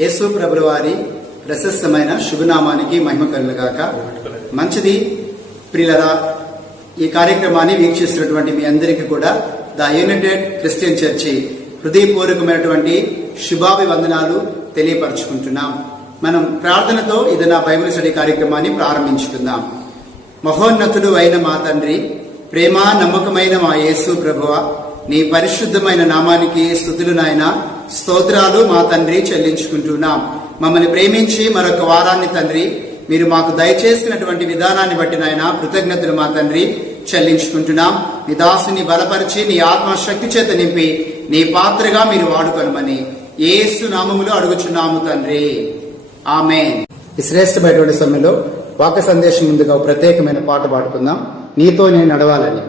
యేసు ప్రభుల వారి ప్రశస్తమైన శుభనామానికి మహిమ కలుగుగాక. మంచిది ప్రియులరా, ఈ కార్యక్రమాన్ని వీక్షిస్తున్నటువంటి మీ అందరికీ కూడా ద యునైటెడ్ క్రిస్టియన్ చర్చి హృదయపూర్వకమైనటువంటి శుభాభివందనాలు తెలియపరచుకుంటున్నాం. మనం ప్రార్థనతో ఏదైనా బైబిల్ స్టడీ కార్యక్రమాన్ని ప్రారంభించుకుందాం. మహోన్నతుడు అయిన మా తండ్రి, ప్రేమ నమ్మకమైన మా యేసు ప్రభువ, నీ పరిశుద్ధమైన నామానికి స్తుతులు నాయన, స్తోత్రాలు మా తండ్రి చెల్లించుకుంటున్నాం. మమ్మల్ని ప్రేమించి మరొక వారాన్ని తండ్రి మీరు మాకు దయచేసినటువంటి విధానాన్ని బట్టి నాయన కృతజ్ఞతలు మా తండ్రి చెల్లించుకుంటున్నాం. మీ దాసుని బలపరిచి నీ ఆత్మశక్తి చేత నింపి నీ పాత్రగా మీరు వాడుకొనమని యేసు నామములో అడుగుచున్నాము తండ్రి, ఆమేన్. ఈ శ్రేష్టమైనటువంటి సమయంలో వాక్య సందేశం ముందుగా ఒక ప్రత్యేకమైన పాట పాడుకుందాం, నీతో నేను నడవాలని.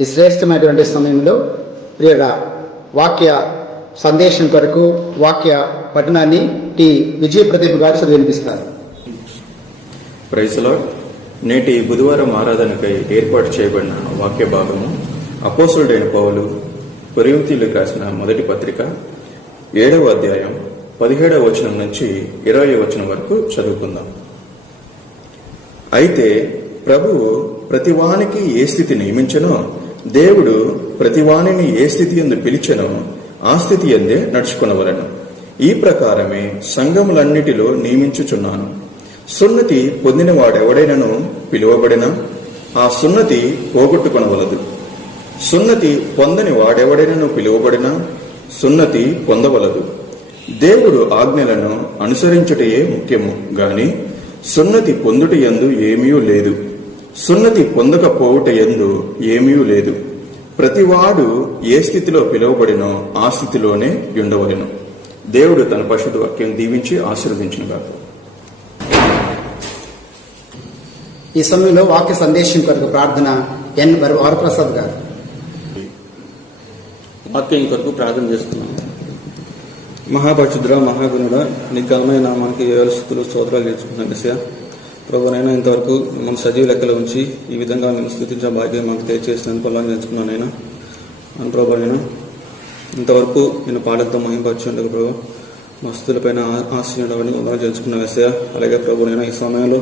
ఈ శ్రేష్టమైనటువంటి సమయంలో ప్రియగా వాక్య సందేశం కొరకు వాక్య పఠనాన్ని టి విజయ ప్రదీప్ గారు చదివినిపిస్తారు. Praise lord. నేటి బుధవారం ఆరాధనకై ఏర్పాటు చేయబడిన వాక్య భాగము అపోస్తలుడైన పౌలు కొరింథీయులకు రాసిన మొదటి పత్రిక 7వ అధ్యాయం 17వ వచనం నుంచి 20వ వచనం వరకు చదువుకుందాం. అయితే ప్రభువు ప్రతివానికి ఏ స్థితి నియమించనో, దేవుడు ప్రతివానిని ఏ స్థితి యందు పిలిచెనో ఆ స్థితి యందే నడుచుకొనవలెను. ఈ ప్రకారమే సంఘములన్నిటిలో నియమించుచున్నాను. సున్నతి పొందిన వాడెవడైనను పిలువబడినా ఆ సున్నతి పోగొట్టుకొనవలదు. సున్నతి పొందని వాడెవడైనను పిలువబడినా సున్నతి పొందవలదు. దేవుడు ఆజ్ఞలను అనుసరించుటయే ముఖ్యము గాని సున్నతి పొందుట యందు ఏమీ లేదు, సున్నతి పొందకపోవుట యందు ఏమీ లేదు. ప్రతివాడు ఏ స్థితిలో పిలువబడినో ఆ స్థితిలోనే ఉండవలెను. దేవుడు తన పరిశుద్ధ వాక్యం దీవించి ఆశీర్వదించునుగాక. ఈ సమయంలో వాక్య సందేశం కొరకు ప్రార్థన ఎన్ వరప్రసాద్ గారు. వాక్యం కొరకు ప్రార్థన చేస్తున్నాం. మహాపరిశుద్ధుడ, మహాగుణుడ, నీ ఘనమైన నామానికి స్థుతులు స్తోత్రాలు చేసుకుంటున్నాం. విషయ ప్రభునైనా ఇంతవరకు మన సజీవ లెక్కలో ఉంచి ఈ విధంగా నేను స్థుతించిన భాగ్యం మాకు దయచేసినందుకు పొలాన్ని నేర్చుకున్నానైనా అని ప్రభునైనా ఇంతవరకు నేను పాటలతో మహింపరచుండగా ప్రభు మస్తులపైన ఆశ్రయించడానికి వందనం చేసుకున్న విషయ. అలాగే ప్రభునైనా ఈ సమయంలో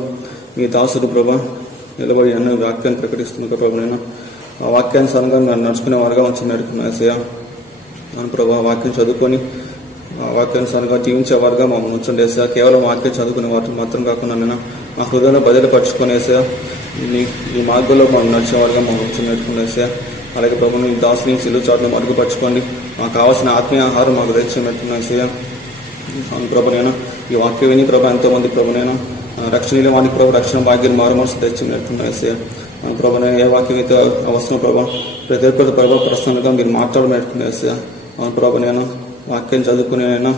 మీ దాసుడు ప్రభా నిలబడి అన్న వాక్యాన్ని ప్రకటిస్తున్న ప్రభునైనా ఆ వాక్యానుసారంగా మేము నడుచుకునే వారుగా మంచి నడుపుకున్నాం ఏసయ్య. అవును ప్రభా, వాక్యం చదువుకొని ఆ వాక్యానుసారంగా జీవించేవారుగా మమ్మల్ని ఉంచండి ఏసయ్య. కేవలం వాక్యం చదువుకునే వాటిని మాత్రం కాకుండా నేను మా హృదయంలో బదిలీపరచుకొని ఏసయ్య ఈ మార్గంలో మమ్మల్ని నడిచేవారుగా మమ్మల్ని ఉంచండి నడుపుకున్నాం ఏసయ్య. అలాగే ప్రభు, నీ దాసుని సిలువ చాటును మరుగుపరచుకోండి. మాకు కావాల్సిన ఆత్మీయ ఆహారం మాకు దయచేయమంటున్నాం ఏసయ్య. అవును ప్రభు, నేను ఈ వాక్యం విని ప్రభు ఎంతోమంది ప్రభు నేను రక్షణ వానికి ప్రభు రక్షణ భాగ్యం మారు మనసు తెచ్చినట్టున్నాం ఏసయ్య. అవును ప్రభు, నేను ఏ వాక్యం అయితే అవసరం ప్రభు ప్రతి ఒక్కరి ప్రభావ ప్రసన్నంగా మీరు మాట్లాడమేట్టుకున్నాం ఏసయ్య. అవును ప్రభు, నేను వాక్యం చదువుకునేనైనా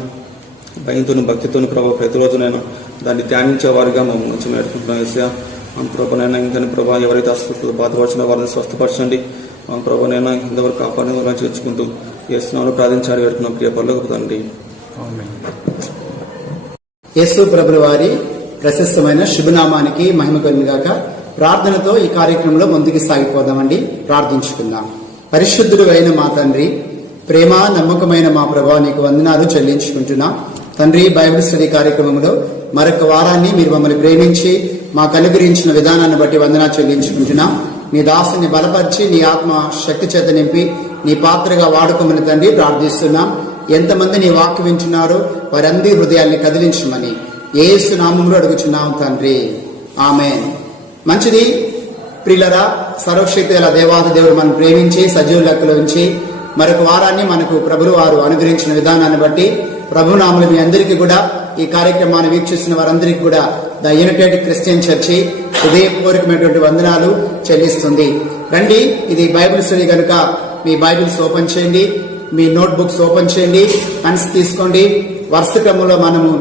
భయంతో భక్తితో ప్రభావ ప్రతిరోజు నేను దాన్ని ధ్యానించే వారిగా మమ్మల్ని నుంచి నేర్చుకుంటున్నాం ఏసయ్య. అవును ప్రభు, నేను ఇంకా ప్రభావ ఎవరైతే అస్వస్థత బాధపరిచిన వారిని స్వస్థపరచండి. అవును ప్రభు, నేను ఇంతవరకు కాపాడిన వారిని చేర్చుకుంటూ చేస్తున్నాను ప్రార్థించాలి పెడుతున్నాం ప్రియ పరలోకపు తండ్రి. యేసు ప్రభుల వారి ప్రశస్తమైన శుభనామానికి మహిమ కలుగుగాక. ప్రార్థనతో ఈ కార్యక్రమంలో ముందుకు సాగిపోదామండి. ప్రార్థించుకుందాం. పరిశుద్ధుడు అయిన మా తండ్రి, ప్రేమ నమ్మకమైన మా ప్రభా, నీకు వందనాలు చెల్లించుకుంటున్నాం తండ్రి. బైబిల్ స్టడీ కార్యక్రమంలో మరొక వారాన్ని మీరు మమ్మల్ని ప్రేమించి మాకు అనుగ్రహించిన విధానాన్ని బట్టి వందనాలు చెల్లించుకుంటున్నాం. నీ దాసుని బలపరిచి నీ ఆత్మ శక్తి చేత నింపి నీ పాత్రగా వాడుకోమని తండ్రి ప్రార్థిస్తున్నాం. ఎంతమంది నీ వాక్యం వింటున్నారో వారందరి హృదయాల్ని కదిలించమని యేసు నామములో అడుగుచున్నాం తండ్రి, ఆమేన్. మంచిది ప్రియులరా, సర్వశక్తి గల దేవాది దేవుడు మనం ప్రేమించి సజీవ లెక్కలో ఉంచి మరొక వారాన్ని మనకు ప్రభువు వారు అనుగ్రహించిన విధానాన్ని బట్టి ప్రభునామలు మీ అందరికీ కూడా, ఈ కార్యక్రమాన్ని వీక్షిస్తున్న వారందరికీ కూడా ద యునైటెడ్ క్రిస్టియన్ చర్చి హృదయపూర్వకమైనటువంటి వందనాలు చెల్లిస్తుంది. రండి, ఇది బైబిల్ స్టడీ కనుక మీ బైబిల్స్ ఓపెన్ చేయండి, మీ నోట్ బుక్స్ ఓపెన్ చేయండి, పెన్స్ తీసుకోండి. వరుస క్రమంలో మనము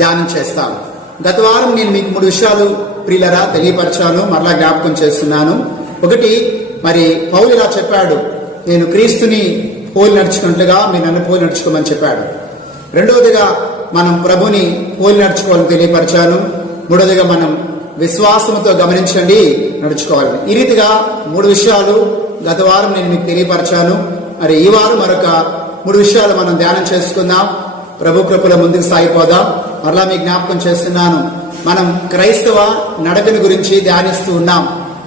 ధ్యానం చేస్తాం. గత వారం నేను మీకు 3 విషయాలు ప్రియులరా తెలియపరిచాను, మరలా జ్ఞాపకం చేస్తున్నాను. ఒకటి, మరి పౌలు ఇలా చెప్పాడు, నేను క్రీస్తుని పోలి నడుచుకున్నట్లుగా మీరు నన్ను పోలి నడుచుకోమని చెప్పాడు. రెండవదిగా మనం ప్రభుని పోలి నడుచుకోవాలని తెలియపరిచాను. మూడవదిగా మనం విశ్వాసంతో గమనించండి నడుచుకోవాలని. ఈ రీతిగా 3 విషయాలు గత వారం నేను మీకు తెలియపరిచాను. మరి ఈ వారం మరొక 3 విషయాలు మనం ధ్యానం చేసుకుందాం. ప్రభు కృపలో ముందుకు సాగిపోదాం. మరలా మీకు జ్ఞాపకం చేస్తున్నాను, మనం క్రైస్తవ నడకని గురించి ధ్యానిస్తూ ఉన్నాం.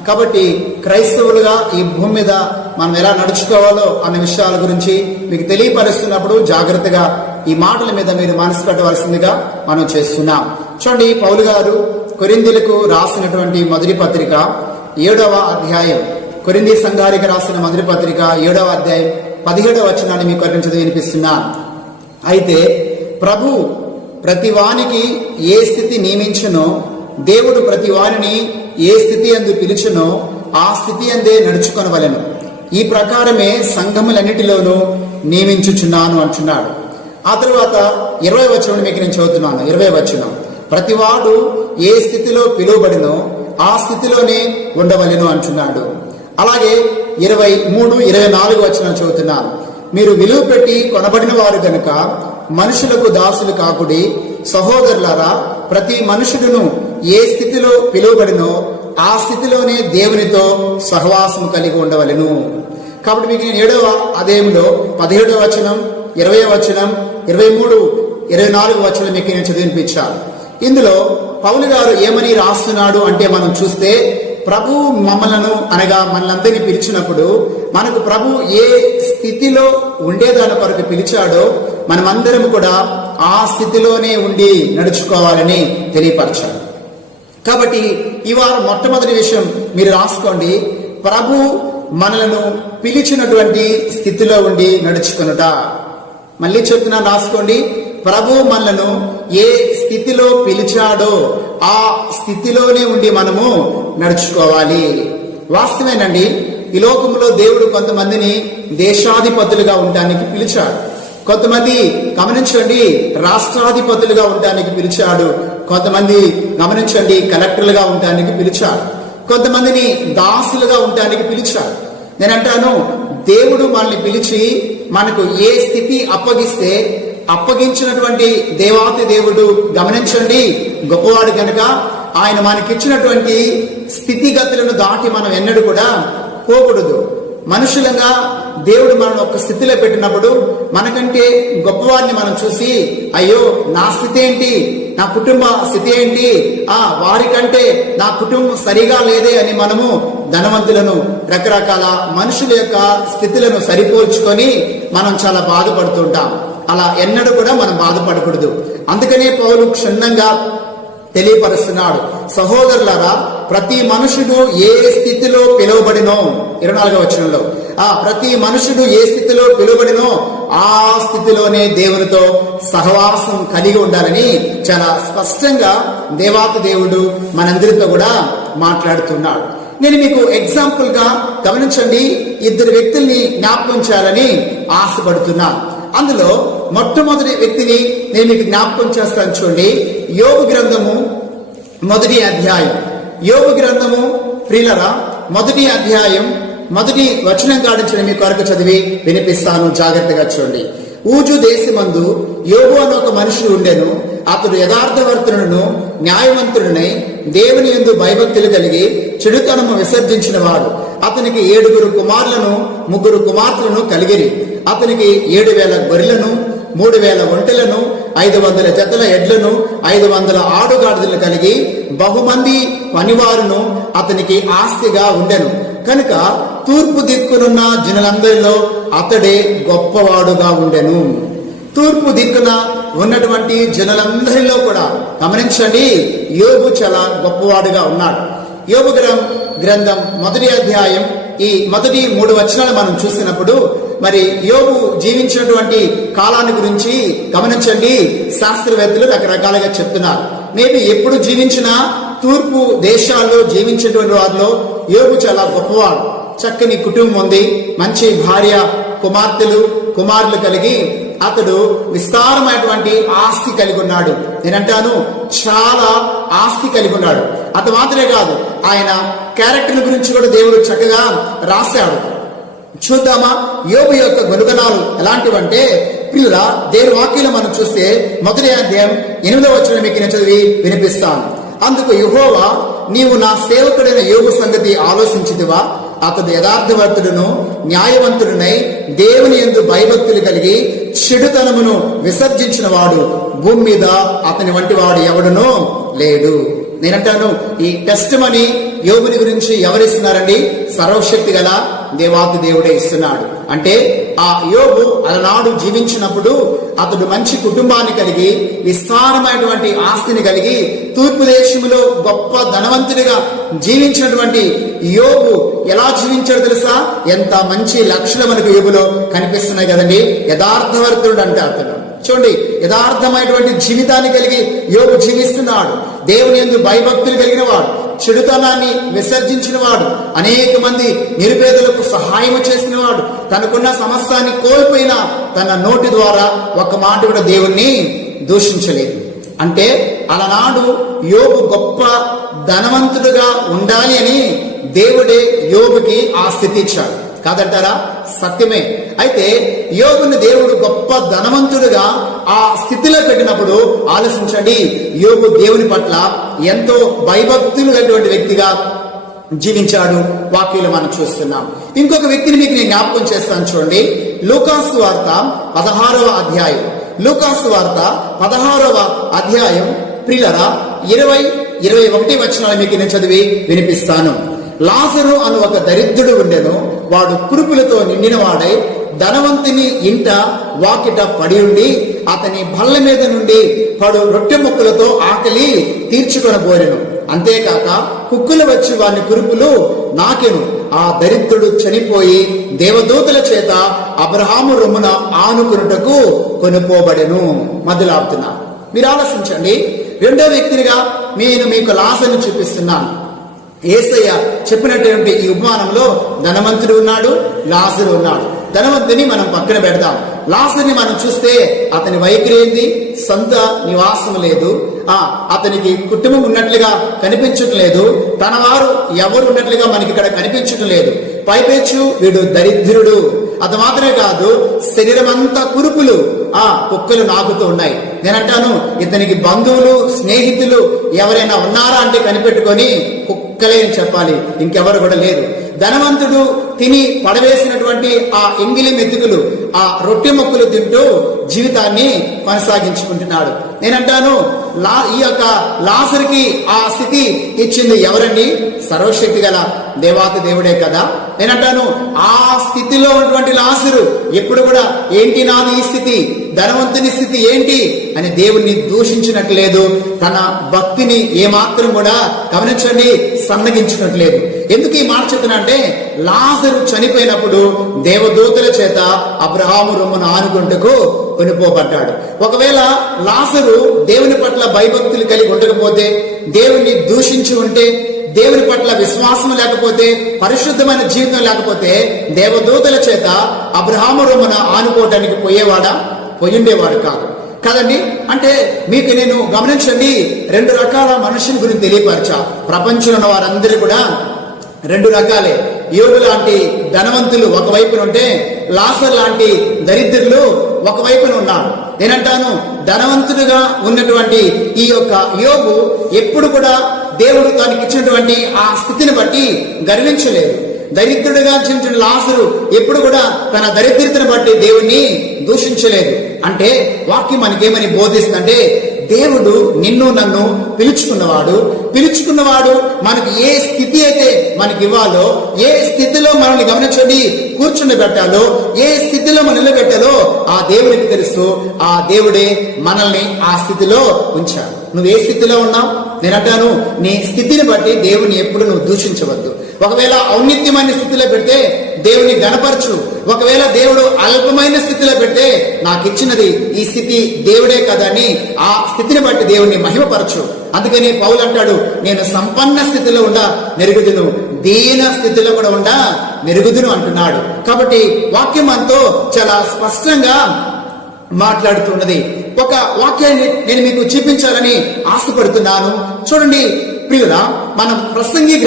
కాబట్టి క్రైస్తవులుగా ఈ భూమి మీద మనం ఎలా నడుచుకోవాలో అన్న విషయాల గురించి మీకు తెలియపరుస్తున్నప్పుడు జాగ్రత్తగా ఈ మాటల మీద మీరు మనసు పెట్టవలసిందిగా మనం చేస్తున్నాం. చూడండి, పౌలు గారు కొరింథీయులకు రాసినటువంటి మొదటి పత్రిక 7వ అధ్యాయం, కొరింథీ సంఘానికి రాసిన మొదటి పత్రిక 7వ అధ్యాయం 17వ వచనాన్ని మీకు చదివి వినిపిస్తున్నాను. అయితే ప్రభు ప్రతి వానికి ఏ స్థితి నియమించునో, దేవుడు ప్రతి వారిని ఏ స్థితి అందు పిలుచునో ఆ స్థితి అందే నడుచుకొనవలెను. ఈ ప్రకారమే సంఘములన్నిటిలోనూ నియమించుచున్నాను అంటున్నాడు. ఆ తరువాత 20వ వచనం మీకు నేను చదువుతున్నాను. 20వ వచనం, ప్రతివాడు ఏ స్థితిలో పిలువబడినో ఆ స్థితిలోనే ఉండవలెను అంటున్నాడు. అలాగే 23, 24 వచనం చదువుతున్నాను. మీరు విలువ పెట్టి కొనబడిన వారు గనుక మనుషులకు దాసులు కాకుడి, సహోదరులారా, ప్రతి మనుషుడును ఏ స్థితిలో పిలువబడినో ఆ స్థితిలోనే దేవునితో సహవాసం కలిగి ఉండవలెను. కాబట్టి మీకు నేను 7వ అధ్యాయంలో 17వ వచనం, 20వ వచనం, 23, 24 వచనం మీకు నేను చదివినిపించాను. ఇందులో పౌలు గారు ఏమని రాస్తున్నాడు అంటే, మనం చూస్తే ప్రభు మమ్మలను అనగా మనలందరినీ పిలిచినప్పుడు మనకు ప్రభు ఏ స్థితిలో ఉండేదాని కొరకు పిలిచాడో మనమందరం కూడా ఆ స్థితిలోనే ఉండి నడుచుకోవాలని తెలియపరచాడు. కాబట్టి ఇవాళ మొట్టమొదటి విషయం మీరు రాసుకోండి, ప్రభు మనలను పిలిచినటువంటి స్థితిలో ఉండి నడుచుకునుట. మళ్ళీ చెప్తున్నాను, రాసుకోండి, ప్రభు మనలను ఏ స్థితిలో పిలిచాడో ఆ స్థితిలోనే ఉండి మనము నడుచుకోవాలి. వాస్తవేనండి, ఈ లోకంలో దేవుడు కొంతమందిని దేశాధిపతులుగా ఉండడానికి పిలిచాడు, కొంతమంది గమనించండి రాష్ట్రాధిపతులుగా ఉండడానికి పిలిచాడు, కొంతమంది గమనించండి కలెక్టర్లుగా ఉండడానికి పిలిచాడు, కొంతమందిని దాసులుగా ఉండడానికి పిలిచాడు. నేనంటాను, దేవుడు మనల్ని పిలిచి మనకు ఏ స్థితి అప్పగిస్తే అప్పగించినటువంటి దేవాతి దేవుడు గమనించండి గొప్పవాడు కనుక ఆయన మనకిచ్చినటువంటి స్థితిగతులను దాటి మనం ఎన్నడూ కూడా పోకూడదు. మనుషులంగా దేవుడు మనం ఒక స్థితిలో పెట్టినప్పుడు మనకంటే గొప్పవారిని మనం చూసి అయ్యో నా స్థితి ఏంటి, నా కుటుంబ స్థితి ఏంటి, వారికంటే నా కుటుంబం సరిగా లేదే అని మనము ధనవంతులను రకరకాల మనుషుల యొక్క స్థితులను సరిపోల్చుకొని మనం చాలా బాధపడుతుంటాం. అలా ఎన్నడూ కూడా మనం బాధపడకూడదు. అందుకనే పౌలు క్షుణ్ణంగా తెలియపరుస్తున్నాడు, సహోదరులారా ప్రతి మనుషుడు ఏ స్థితిలో పిలువబడినో, 24వ వచనంలో ప్రతి మనుషుడు ఏ స్థితిలో పిలువబడినో ఆ స్థితిలోనే దేవునితో సహవాసం కలిగి ఉండాలని చాలా స్పష్టంగా దేవాతి దేవుడు మనందరితో కూడా మాట్లాడుతున్నాడు. నేను మీకు ఎగ్జాంపుల్ గా గమనించండి, 2 వ్యక్తుల్ని జ్ఞాపకం చేయాలని ఆశపడుతున్నాను. అందులో మొట్టమొదటి వ్యక్తిని నేను మీకు జ్ఞాపకం చేస్తాను. చూడండి, యోబు గ్రంథము 1వ అధ్యాయం. యోబు గ్రంథము ప్రియులరా 1వ అధ్యాయం 1వ వచనం కాడించిన మీ కొరకు చదివి వినిపిస్తాను, జాగ్రత్తగా చూడండి. ఊజు దేశమందు యోబు అని ఒక మనుషుడు ఉండెను. అతడు యథార్థవర్తులను న్యాయవంతుడినై దేవుని యందు భయభక్తులు కలిగి చెడుతనము విసర్జించిన వాడు. అతనికి 7 కుమారులను 3 కుమార్తెలను కలిగిరి. అతనికి 7,000 గొర్రెలను 3,000 ఒంటెలను 500 జతల ఎడ్లను 500 ఆడుగాడిదలు కలిగి బహుమంది పనివారును అతనికి ఆస్తిగా ఉండెను. కనుక తూర్పు దిక్కునున్న జనులందరిలో అతడే గొప్పవాడుగా ఉండెను. తూర్పు దిక్కున ఉన్నటువంటి జనులందరిలో కూడా గమనించండి, యోబు చాలా గొప్పవాడుగా ఉన్నాడు. యోబు గ్రంథం 1వ అధ్యాయం ఈ మొదటి 3 వచనాలు మనం చూసినప్పుడు మరి యోబు జీవించినటువంటి కాలాన్ని గురించి గమనించండి. శాస్త్రవేత్తలు రకరకాలుగా చెప్తున్నారు. మేబీ ఎప్పుడు జీవించినా తూర్పు దేశాల్లో జీవించేటువంటి వారిలో యోబు చాలా గొప్పవాడు. చక్కని కుటుంబం ఉంది, మంచి భార్య, కుమారులు కలిగి అతడు విస్తారమైనటువంటి ఆస్తి కలిగి ఉన్నాడు. నేనంటాను చాలా ఆస్తి కలిగి ఉన్నాడు. అది మాత్రమే కాదు, ఆయన క్యారెక్టర్ గురించి కూడా దేవుడు చక్కగా రాశాడు. చూద్దామా యోబు యొక్క గుణగణాలు ఎలాంటివంటే, పిల్లల దేవుని వాక్యంలో మనం చూస్తే 1వ అధ్యాయం 8వ వచనం మీకు నేను చదివి వినిపిస్తాను. అందుకు యెహోవా, నీవు నా సేవకుడైన యోబు సంగతి ఆలోచించితివా? అతడు యథార్థవర్తుడును న్యాయవంతుడునై దేవుని యందు భయభక్తులు కలిగి చెడుతనమును విసర్జించిన వాడు. భూమి మీద అతని వంటి వాడు ఎవడునో లేడు. నేనంటాను, ఈ టెస్టిమనీ యోబుని గురించి ఎవరిస్తున్నారండి? సర్వశక్తి గల దేవాతి దేవుడే ఇస్తున్నాడు. అంటే ఆ యోబు అలనాడు జీవించినప్పుడు అతడు మంచి కుటుంబాన్ని కలిగి విస్తారమైనటువంటి ఆస్తిని కలిగి తూర్పు దేశంలో గొప్ప ధనవంతుడిగా జీవించినటువంటి యోబు ఎలా జీవించాడు తెలుసా? ఎంత మంచి లక్షణం మనకు యోబులో కనిపిస్తున్నాయి కదండి. యథార్థవర్తుడు అంటే అతను చూడండి, యథార్థమైనటువంటి జీవితాన్ని కలిగి యోబు జీవిస్తున్నాడు. దేవుని యందు భయభక్తులు కలిగిన వాడు, చెడుతనాన్ని విసర్జించిన వాడు, అనేక మంది నిరుపేదలకు సహాయం చేసిన వాడు, తనకున్న సమస్తాన్ని కోల్పోయినా తన నోటి ద్వారా ఒక మాట కూడా దేవుణ్ణి దూషించలేదు. అంటే అలనాడు యోబు గొప్ప ధనవంతుడుగా ఉండాలి అని దేవుడే యోబుకి ఆ స్థితి ఇచ్చాడు. కాదంటారా? సత్యమే. అయితే యోబుని దేవుడు గొప్ప ధనవంతుడుగా ఆ స్థితిలో పెట్టినప్పుడు ఆలోచించండి, యోబు దేవుని పట్ల ఎంతో భయభక్తులు కలిగినటువంటి వ్యక్తిగా జీవించాడు. వాక్యంలో మనం చూస్తున్నాం. ఇంకొక వ్యక్తిని మీకు నేను జ్ఞాపకం చేస్తాను. చూడండి, లూకాసు వార్త 16వ అధ్యాయం. లూకాసు వార్త 16వ అధ్యాయం ప్రియులరా 20-21 వచనాలు మీకు నేను చదివి వినిపిస్తాను. లాజరు అను ఒక దరిద్రుడు ఉండెను. వాడు కురుపులతో నిండిన వాడై ధనవంతుని ఇంట వాకిట పడి ఉండి అతని బల్ల మీద నుండి పడు రొట్టె ముక్కలతో ఆకలి తీర్చుకొనబోరెను. అంతేకాక కుక్కులు వచ్చి వాని కురుపులు నాకెను. ఆ దరిద్రుడు చనిపోయి దేవదూతల చేత అబ్రహాము రొమ్మున ఆనుకునుటకు కొనుపోబడెను. మొదలాడుతున్నా, మీరు ఆలోచించండి. రెండో వ్యక్తినిగా నేను మీకు లాజరును చూపిస్తున్నాను. యేసయ్య చెప్పినటువంటి ఈ ఉపమానంలో ధనవంతుడు ఉన్నాడు, లాజరు ఉన్నాడు. ధనవంతుని మనం పక్కన పెడదాం. లాజరుని మనం చూస్తే అతని వైఖరి ఏంది? సొంత నివాసం లేదు, అతనికి కుటుంబం ఉన్నట్లుగా కనిపించటం లేదు, తన వారు ఎవరు ఉన్నట్లుగా మనకి ఇక్కడ కనిపించటం లేదు. పైపెచ్చు వీడు దరిద్రుడు. అది మాత్రమే కాదు, శరీరం అంతా కురుపులు, కుక్కలు నాకుతూ ఉన్నాయి. నేనంటాను, ఇతనికి బంధువులు స్నేహితులు ఎవరైనా ఉన్నారా అంటే కనిపెట్టుకొని కుక్కలే అని చెప్పాలి, ఇంకెవరు కూడా లేదు. ధనవంతుడు తిని పడవేసినటువంటి ఆ ఎంగిలి మెతుకులు, ఆ రొట్టె ముక్కలు తింటూ జీవితాన్ని కొనసాగించుకుంటున్నాడు. నేనంటాను, ఈ యొక్క లాజరుకి ఆ స్థితి ఇచ్చింది ఎవరండి? సర్వశక్తి గల దేవాతి దేవుడే కదా. నేనంటాను, ఆ స్థితిలో ఉన్నటువంటి లాజరు ఎప్పుడు కూడా ఏంటి నాది ఈ స్థితి, ధనవంతుని స్థితి ఏంటి అని దేవుణ్ణి దూషించినట్లేదు. తన భక్తిని ఏమాత్రం కూడా గమనించండి సన్నగించినట్లేదు. ఎందుకు ఈ మాట చెప్తున్నా అంటే, లాజరు చనిపోయినప్పుడు దేవదూతల చేత అబ్రహాము రొమ్మును ఆనుకుంటకు కొనిపోబడ్డాడు. ఒకవేళ లాజరు దేవుని పట్ల భయభక్తులు కలిగి ఉండకపోతే, దేవుణ్ణి దూషించి ఉంటే, దేవుని పట్ల విశ్వాసం లేకపోతే, పరిశుద్ధమైన జీవితం లేకపోతే దేవదూతల చేత అబ్రహాము రొమ్మున ఆనుకోవడానికి పోయిండేవాడు కాదు కదండి. అంటే మీకు నేను గమనించండి, 2 రకాల మనుషుల గురించి తెలియపరచా. ప్రపంచంలో ఉన్న వారందరూ కూడా 2 రకాలే. యోబు లాంటి ధనవంతులు ఒకవైపున ఉంటే, లాజరు లాంటి దరిద్రులు ఒకవైపున ఉన్నారు. నేనంటాను, ధనవంతుడుగా ఉన్నటువంటి ఈ యొక్క యోబు ఎప్పుడు కూడా దేవుడు తనకి ఇచ్చినటువంటి ఆ స్థితిని బట్టి గర్వించలేదు. దరిద్రుడిగా జీవించిన లాజరు ఎప్పుడు కూడా తన దరిద్రతను బట్టి దేవుణ్ణి దూషించలేదు. అంటే వాక్యం మనకేమని బోధిస్తుందంటే, దేవుడు నిన్ను నన్ను పిలుచుకున్నవాడు మనకు ఏ స్థితి అయితే మనకి ఇవ్వాలో, ఏ స్థితిలో మనల్ని గమనించండి కూర్చుండబెట్టాలో, ఏ స్థితిలో మనం నిలబెట్టాలో ఆ దేవుడికి తెలుసు. ఆ దేవుడే మనల్ని ఆ స్థితిలో ఉంచాడు. నువ్వు ఏ స్థితిలో ఉన్నావు? నేనంటాను, నీ స్థితిని బట్టి దేవుని ఎప్పుడు నువ్వు దూషించవద్దు. ఒకవేళ ఔన్నత్యమైన స్థితిలో పెడితే దేవుని గణపరచు. ఒకవేళ దేవుడు అల్పమైన స్థితిలో పెడితే, నాకు ఇచ్చినది ఈ స్థితి దేవుడే కదా అని ఆ స్థితిని బట్టి దేవుని మహిమపరచు. అందుకని పౌలు అంటాడు, నేను సంపన్న స్థితిలో ఉండా మెరుగుదును, దీన స్థితిలో కూడా ఉండా మెరుగుదును అంటున్నాడు. కాబట్టి వాక్యం అంతో చాలా స్పష్టంగా మాట్లాడుతున్నది. ఒక వాక్యాన్ని నేను మీకు చూపించాలని ఆశపడుతున్నాను. చూడండి ప్రియురా, మనం ప్రసంగి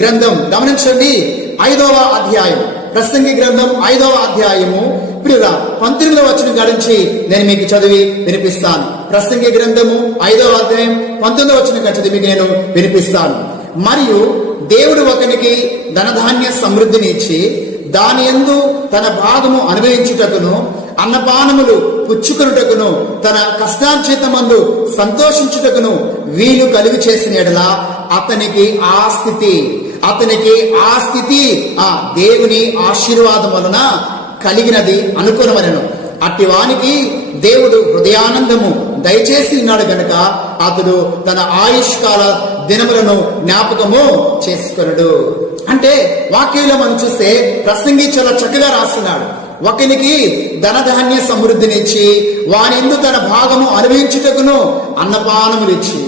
గ్రంథం గమనించండి, 5వ అధ్యాయం. ప్రసంగి గ్రంథం 5వ అధ్యాయము ప్రియురా 19వ వచనం గురించి నేను మీకు చదివి వినిపిస్తాను. ప్రసంగి గ్రంథము 5వ అధ్యాయం 19వ వచనం చదివి మీకు నేను వినిపిస్తాను. మరియు దేవుడు ఒకనికి ధనధాన్య సమృద్ధిని ఇచ్చి దాని యందు తన భాగము అనుభవించుటకును, అన్నపానములు పుచ్చుకొనుటకును, తన కష్టార్జితమందు సంతోషించుటకును వీలు కలుగు చేసిన ఎడల అతనికి ఆ స్థితి ఆ దేవుని ఆశీర్వాదం వలన కలిగినది అనుకొనవలెను. అట్టి వానికి దేవుడు హృదయానందము దయచేసి ఉన్నాడు గనుక అతడు తన ఆయుష్కాల దినములను జ్ఞాపకము చేసుకొనడు. అంటే వాక్యంలో మనం చూస్తే ప్రసంగి చాలా చక్కగా రాస్తున్నాడు. ఒకనికి ధనధాన్య సమృద్ధినిచ్చి వానిందు తన భాగము అనుభవించుటకును అన్నపానములు ఇచ్చి,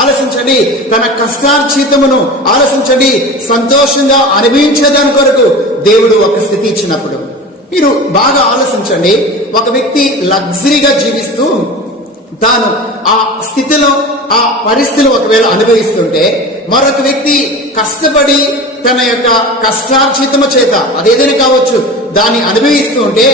ఆలోచించండి, తన కష్టార్జితమును ఆలోచించండి, సంతోషంగా అనుభవించేదాని కొరకు దేవుడు ఒక స్థితి ఇచ్చినప్పుడు మీరు బాగా ఆలోచించండి. ఒక వ్యక్తి లగ్జరీగా జీవిస్తూ తాను ఆ స్థితిలో ఆ పరిస్థితులు ఒకవేళ అనుభవిస్తుంటే, మరొక వ్యక్తి కష్టపడి తన యొక్క కష్టార్జితము చేత అదేదైనా కావచ్చు దాన్ని అనుభవిస్తూ ఉంటే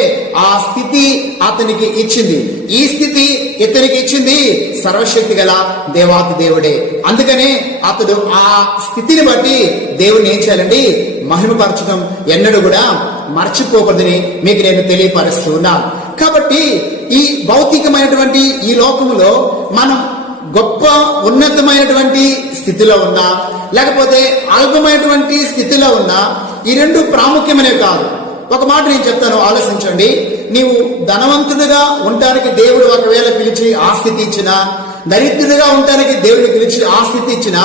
ఆ స్థితి అతనికి ఇచ్చింది. ఈ స్థితి ఇతనికి ఇచ్చింది సర్వశక్తి గల దేవాతి దేవుడే. అందుకనే అతడు ఆ స్థితిని బట్టి దేవుని ఏం చేయాలండి? మహిమపరచడం ఎన్నడూ కూడా మర్చిపోకూడదని మీకు నేను తెలియపరుస్తున్నాను. కాబట్టి ఈ భౌతికమైనటువంటి ఈ లోకములో మనం గొప్ప ఉన్నతమైనటువంటి స్థితిలో ఉన్నా, లేకపోతే అల్పమైనటువంటి స్థితిలో ఉన్నా, ఈ 2 ప్రాముఖ్యమైనవి కాదు. ఒక మాట నేను చెప్తాను, ఆలోచించండి. నీవు ధనవంతుడిగా ఉండటానికి దేవుడు ఒకవేళ పిలిచి ఆ స్థితి ఇచ్చినా, దరిద్రుడిగా ఉండటానికి దేవుడు పిలిచి ఆ స్థితి ఇచ్చినా,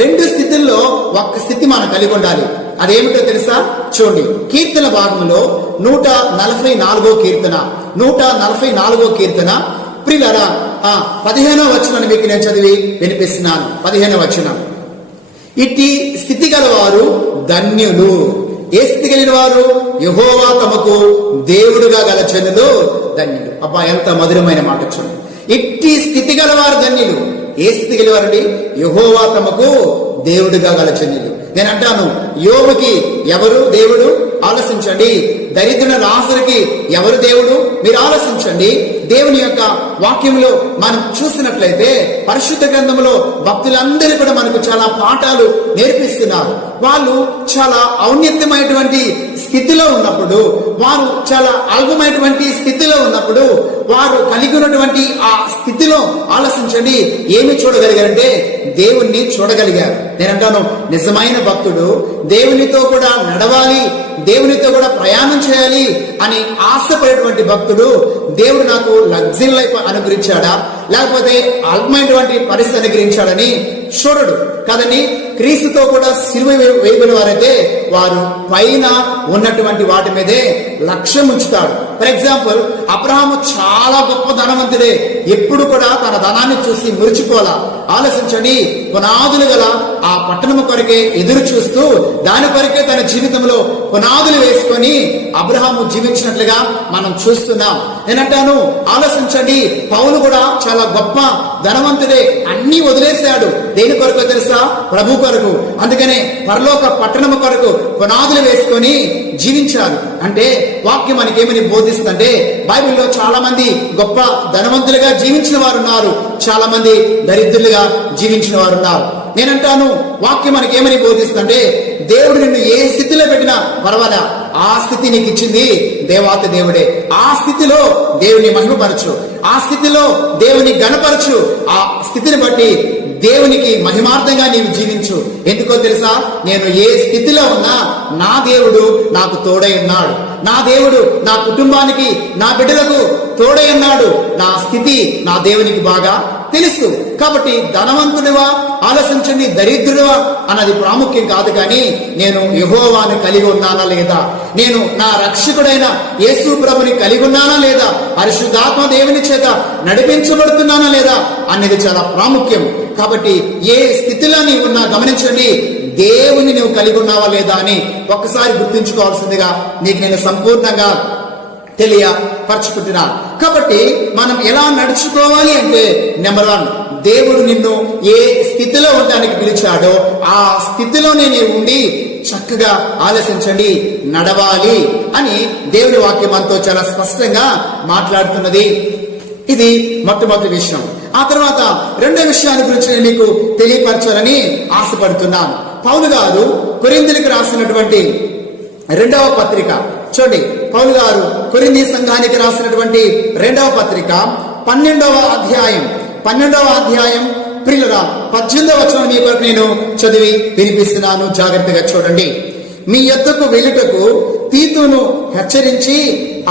2 స్థితుల్లో ఒక్క స్థితి మనం కలిగి ఉండాలి. అదేమిటో తెలుసా? చూడండి, కీర్తన భాగంలో 144వ కీర్తన ప్రియులారా 15వ వచనాన్ని మీకు నేను చదివి వినిపిస్తున్నాను. 15వ వచనం, ఇట్టి స్థితి గలవారు ధన్యులు. ఏ స్థితి కలిగిన వారు? యెహోవా తమకు దేవుడుగా గల జనులు ధన్యులు. అబ్బా, ఎంత మధురమైన మాట చూడండి. ఇట్టి స్థితి గలవారు ధన్యులు. ఏ స్థితి గలవారండి? యెహోవా తమకు దేవుడుగా గల జనులు. నేను అంటాను, యోబుకి ఎవరు దేవుడు? ఆలోచించండి, దరిద్రుల లాజరుకి ఎవరు దేవుడు? మీరు ఆలోచించండి. దేవుని యొక్క వాక్యంలో మనం చూసినట్లయితే పరిశుద్ధ గ్రంథంలో భక్తులందరూ కూడా మనకు చాలా పాఠాలు నేర్పిస్తున్నారు. వాళ్ళు చాలా ఔన్నత్యమైనటువంటి స్థితిలో ఉన్నప్పుడు, వారు చాలా అల్పమైనటువంటి స్థితిలో ఉన్నప్పుడు, వారు కలిగి ఉన్నటువంటి ఆ స్థితిలో ఆలోచించండి ఏమి చూడగలిగారంటే దేవుణ్ణి చూడగలిగారు. నేనంటాను, నిజమైన భక్తుడు దేవునితో కూడా నడవాలి, దేవునితో కూడా ప్రయాణం చేయాలి అని ఆశపడేటువంటి భక్తుడు దేవుడు నాకు లగ్జరీ లైఫ్ అనుగ్రహించాడా లేకపోతే అల్పమైనటువంటి పరిస్థితి అనుగ్రహించాడని చూడడు కదండి. క్రీస్తుతో కూడా సిలువ వేయబడిన వారైతే వారు పైన ఉన్నటువంటి వాటి మీదే లక్ష్యం ఉంచుతాడు. ఫర్ ఎగ్జాంపుల్, అబ్రహాము చాలా గొప్ప ధనవంతుడే, ఎప్పుడు కూడా తన ధనాన్ని చూసి మురిచిపోలా. ఆలోచించండి, పునాదులు గల ఆ పట్టణము కొరకే ఎదురు చూస్తూ దాని కొరకే తన జీవితంలో పునాదులు వేసుకొని అబ్రహాము జీవించినట్లుగా మనం చూస్తున్నాం. నేనంటాను, ఆలోచించండి, పౌలు కూడా చాలా గొప్ప ధనవంతుడే, అన్ని వదిలేశాడు. దేని కొరకు తెలుసా? ప్రభు కొరకు. అందుకనే పరలోక పట్టణము కొరకు పునాదులు వేసుకొని జీవించారు. అంటే వాక్యం మనకేమని బోధిస్తుందంటే, బైబిల్లో చాలా మంది గొప్ప ధనవంతులుగా జీవించిన వారు ఉన్నారు, చాలా మంది దరిద్రులుగా జీవించిన వారు ఉన్నారు. నేనంటాను, వాక్యం మనకేమని బోధిస్తుందంటే, దేవుడు నిన్ను ఏ స్థితిలో పెట్టినా పర్వాలా, ఆ స్థితి నీకు ఇచ్చింది దేవాతి దేవుడే. ఆ స్థితిలో దేవుని మహిమపరచు, ఆ స్థితిలో దేవుని గణపరచు, ఆ స్థితిని బట్టి దేవునికి మహిమార్థంగా నీవు జీవించు. ఎందుకో తెలుసా? నేను ఏ స్థితిలో ఉన్నా నా దేవుడు నాకు తోడై ఉన్నాడు, నా దేవుడు నా కుటుంబానికి, నా బిడ్డలకు తోడై ఉన్నాడు. నా స్థితి నా దేవునికి బాగా తెలుసు. కాబట్టి ధనవంతుడివా, ఆలోచించండి, దరిద్రుడివా అన్నది ప్రాముఖ్యం కాదు. కానీ నేను యెహోవాను కలిగి ఉన్నానా లేదా, నేను నా రక్షకుడైన యేసు ప్రభుని కలిగి ఉన్నానా లేదా, పరిశుద్ధాత్మ దేవుని చేత నడిపించబడుతున్నానా లేదా అనేది చాలా ప్రాముఖ్యం. కాబట్టి ఏ స్థితిలో నీవు ఉన్నా గమనించండి, దేవుని నువ్వు కలిగి ఉన్నావా లేదా అని ఒక్కసారి గుర్తుంచుకోవాల్సిందిగా నీకు నేను సంపూర్ణంగా తెలియపరచుకుంటున్నాను. కాబట్టి మనం ఎలా నడుచుకోవాలి అంటే, నెంబర్ 1, దేవుడు నిన్ను ఏ స్థితిలో ఉండడానికి పిలిచాడో ఆ స్థితిలోనే నీవు ఉండి చక్కగా ఆలోచించండి, నడవాలి అని దేవుని వాక్యం మనతో చాలా స్పష్టంగా మాట్లాడుతున్నది. ఇది మొట్టమొదటి విషయం. ఆ తర్వాత రెండో విషయాన్ని గురించి నేను మీకు తెలియపరచాలని ఆశపడుతున్నాను. పౌలు గారు కొరింథీయులకు రాసినటువంటి 2వ పత్రిక చూడండి. పౌలు గారు కొరింథీ సంఘానికి రాసినటువంటి 2వ పత్రిక 12వ అధ్యాయం ప్రియులారా 18వ వచనం మీ కొరకు నేను చదివి వినిపిస్తున్నాను, జాగ్రత్తగా చూడండి. మీ యొద్దకు వెళ్ళుటకు తీతును హెచ్చరించి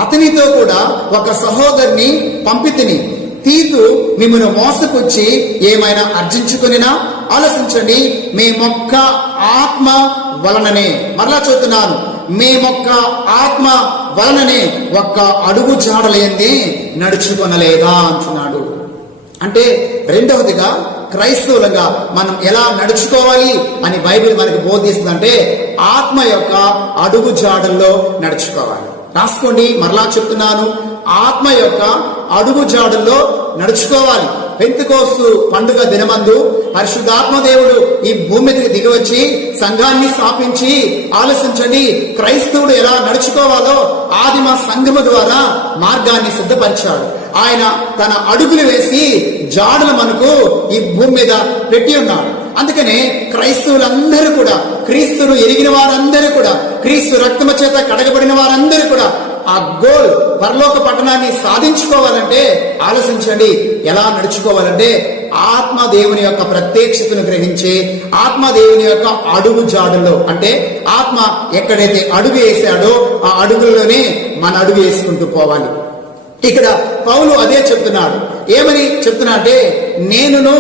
అతనితో కూడా ఒక సహోదరుని పంపితిని. తీతు మిమ్మల్ని మోసపుచ్చి ఏమైనా అర్జించుకునినా? ఆలోచించండి, మేమొక్క ఆత్మ వలననే, మరలా చెబుతున్నాను, మేమొక్క ఆత్మ వలననే ఒక్క అడుగు జాడలేంది నడుచుకొనలేదా అంటున్నాడు. అంటే రెండవదిగా క్రైస్తవులుగా మనం ఎలా నడుచుకోవాలి అని బైబిల్ మనకు బోధిస్తుందంటే, ఆత్మ యొక్క అడుగు జాడల్లో నడుచుకోవాలి. రాసుకోండి, మరలా చెప్తున్నాను, ఆత్మ యొక్క అడుగు జాడల్లో నడుచుకోవాలి. పెంతెకోస్తు పండుగ దినమందు పరిశుద్ధాత్మ దేవుడు ఈ భూమి మీదకి దిగివచ్చి సంఘాన్ని స్థాపించి, ఆలోచించండి, క్రైస్తవుడు ఎలా నడుచుకోవాలో ఆదిమ సంఘము ద్వారా మార్గాన్ని సిద్ధపరిచాడు. ఆయన తన అడుగులు వేసి జాడులు మనకు ఈ భూమి మీద పెట్టి ఉన్నాడు. అందుకనే క్రైస్తవులందరూ కూడా, క్రీస్తును ఎరిగిన వారందరూ కూడా, క్రీస్తు రక్తము చేత కడగబడిన వారందరూ కూడా ఆ గోల్ పరలోక పట్టణాన్ని సాధించుకోవాలంటే ఆలోచించండి, ఎలా నడుచుకోవాలంటే ఆత్మ దేవుని యొక్క ప్రత్యక్షతను గ్రహించి ఆత్మ దేవుని యొక్క అడుగు జాడుల్లో, అంటే ఆత్మ ఎక్కడైతే అడుగు వేసాడో ఆ అడుగుల్లోనే మన అడుగు వేసుకుంటూ పోవాలి. ఇక్కడ పౌలు అదే చెప్తున్నాడు. ఏమని చెప్తున్నా అంటే, నేనును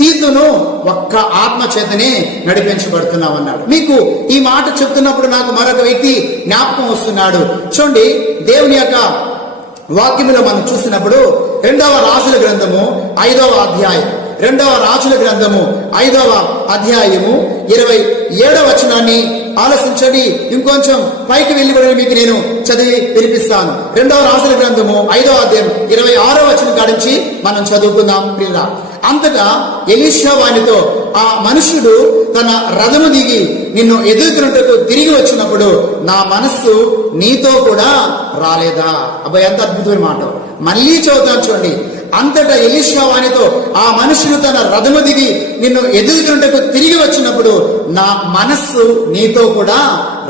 తీతును ఒక్క ఆత్మ చేతనే నడిపించబడుతున్నామన్నాడు. మీకు ఈ మాట చెప్తున్నప్పుడు నాకు మరొక వ్యక్తి జ్ఞాపకం వస్తున్నాడు. చూడండి, దేవుని యొక్క వాక్యములో మనం చూసినప్పుడు 2వ రాజుల గ్రంథము 5వ అధ్యాయం, 2వ రాజుల గ్రంథము 5వ అధ్యాయము 27వ వచనాన్ని ఆలోచించండి. ఇంకొంచెం పైకి వెళ్ళి కూడా మీకు నేను చదివి వినిపిస్తాను. 2వ రాజుల గ్రంథము 5వ అధ్యాయం 26వ వచనం కాడించి మనం చదువుకుందాం ప్రియులారా. అంతటా ఎలీషా వానితో, ఆ మనుషుడు తన రథము దిగి నిన్ను ఎదుర్కొనుటకు తిరిగి వచ్చినప్పుడు నా మనస్సు నీతో కూడా రాలేదా? అబ్బాయి, ఎంత అద్భుతమైన మాట. మళ్ళీ చదువుతాను చూడండి. అంతటా ఎలీషా వానితో, ఆ మనుషుడు తన రథము దిగి నిన్ను ఎదుర్కొనుటకు తిరిగి వచ్చినప్పుడు నా మనస్సు నీతో కూడా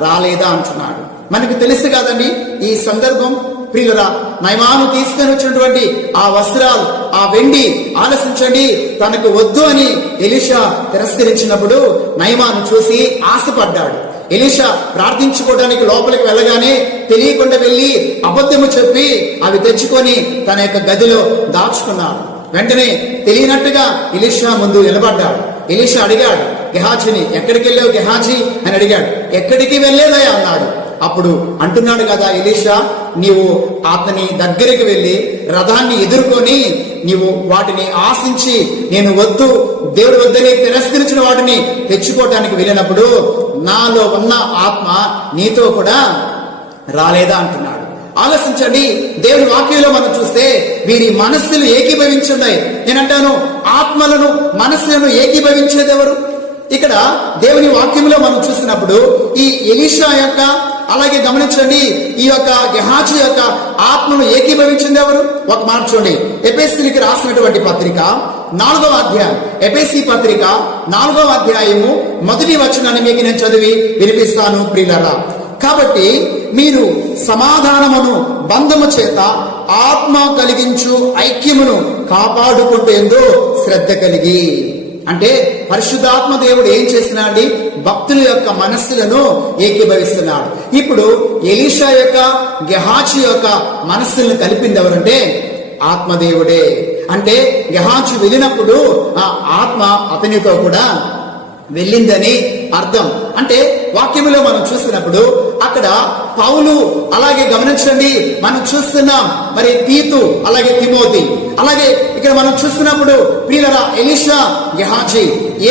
రాలేదా అంటున్నాడు. మనకు తెలుసు కాదండి ఈ సందర్భం. ప్రియులరా, నయమాను తీసుకొని వచ్చినటువంటి ఆ వస్త్రాలు, ఆ వెండి ఆలసించండి తనకు వద్దు అని ఎలీషా తిరస్కరించినప్పుడు నయమాను చూసి ఆశపడ్డాడు. ఎలీషా ప్రార్థించుకోవడానికి లోపలికి వెళ్ళగానే తెలియకుండా వెళ్ళి అబద్ధము చెప్పి అవి తెచ్చుకొని తన యొక్క గదిలో దాచుకున్నాడు. వెంటనే తెలియనట్టుగా ఎలీషా ముందు నిలబడ్డాడు. ఎలీషా అడిగాడు గెహాజీని, ఎక్కడికి వెళ్ళావు గెహాజీ అని అడిగాడు. ఎక్కడికి వెళ్ళలేదయ్యా అన్నాడు. అప్పుడు అంటున్నాడు కదా ఎలీషా, నీవు అతని దగ్గరికి వెళ్ళి రథాన్ని ఎదుర్కొని నీవు వాటిని ఆశించి నేను వద్దు, దేవుడు వద్దని తిరస్కరించిన వాటిని తెచ్చుకోవటానికి వెళ్ళినప్పుడు నాలో ఉన్న ఆత్మ నీతో కూడా రాలేదా అంటున్నాడు. ఆలోచించండి, దేవుని వాక్యంలో మనం చూస్తే వీరి మనస్సులు ఏకీభవించున్నాయి. నేనంటాను, ఆత్మలను మనస్సులను ఏకీభవించేది ఎవరు? ఇక్కడ దేవుని వాక్యంలో మనం చూసినప్పుడు ఈ ఎలీషా యొక్క, అలాగే గమనించండి ఈ యొక్క గెహాజీ యొక్క ఆత్మను ఏకీభవించింది ఎవరు? ఒక మాట చూడండి. ఎఫెసీయులకు రాసినటువంటి పత్రిక 4వ అధ్యాయం, ఎఫెసీ పత్రిక 4వ అధ్యాయము 1వ వచనాన్ని మీకు నేను చదివి వినిపిస్తాను ప్రియులారా. కాబట్టి మీరు సమాధానమును బంధము చేత ఆత్మ కలిగించు ఐక్యమును కాపాడుకుంటేందో శ్రద్ధ కలిగి. అంటే పరిశుద్ధాత్మ దేవుడు ఏం చేస్తున్నాడు? భక్తుల యొక్క మనస్సులను ఏకీభవిస్తున్నాడు. ఇప్పుడు ఎలీషా యొక్క, గెహాజీ యొక్క మనస్సులను కలిపింది ఎవరంటే ఆత్మదేవుడే. అంటే గెహాజీ వెళ్ళినప్పుడు ఆ ఆత్మ అతనితో కూడా వెళ్ళిందని అర్థం. అంటే వాక్యములో మనం చూసినప్పుడు అక్కడ పౌలు, అలాగే గమనించండి మనం చూస్తున్నాం మరి తీతు, అలాగే తిమోతి, అలాగే ఇక్కడ మనం చూస్తున్నప్పుడు ప్రియులరా ఎలీషా, గెహాజీ,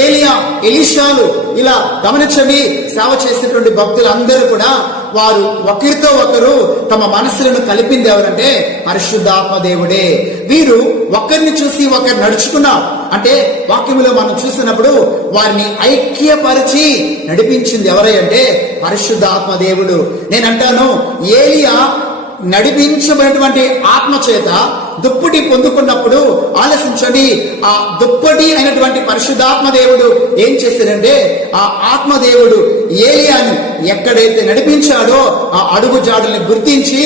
ఏలియా, ఎలీషాలు, ఇలా గమనించండి సేవ చేసినటువంటి భక్తులందరూ కూడా వారు ఒకరితో ఒకరు తమ మనస్సులను కలిపింది ఎవరంటే పరిశుద్ధాత్మ దేవుడే. వీరు ఒకరిని చూసి ఒకరు నడుచుకున్నారు. అంటే వాక్యములో మనం చూసినప్పుడు వారిని ఐక్యపరిచి నడిపించింది ఎవరై అంటే పరిశుద్ధాత్మ దేవుడు. నేనంటాను, ఏలియా నడిపించబడినటువంటి ఆత్మ చేత దుప్పటి పొందుకున్నప్పుడు ఆలోచించండి, ఆ దుప్పటి అయినటువంటి పరిశుద్ధాత్మ దేవుడు ఏం చేశాడంటే ఆ ఆత్మదేవుడు ఏలియాను ఎక్కడైతే నడిపించాడో ఆ అడుగు జాడుల్ని గుర్తించి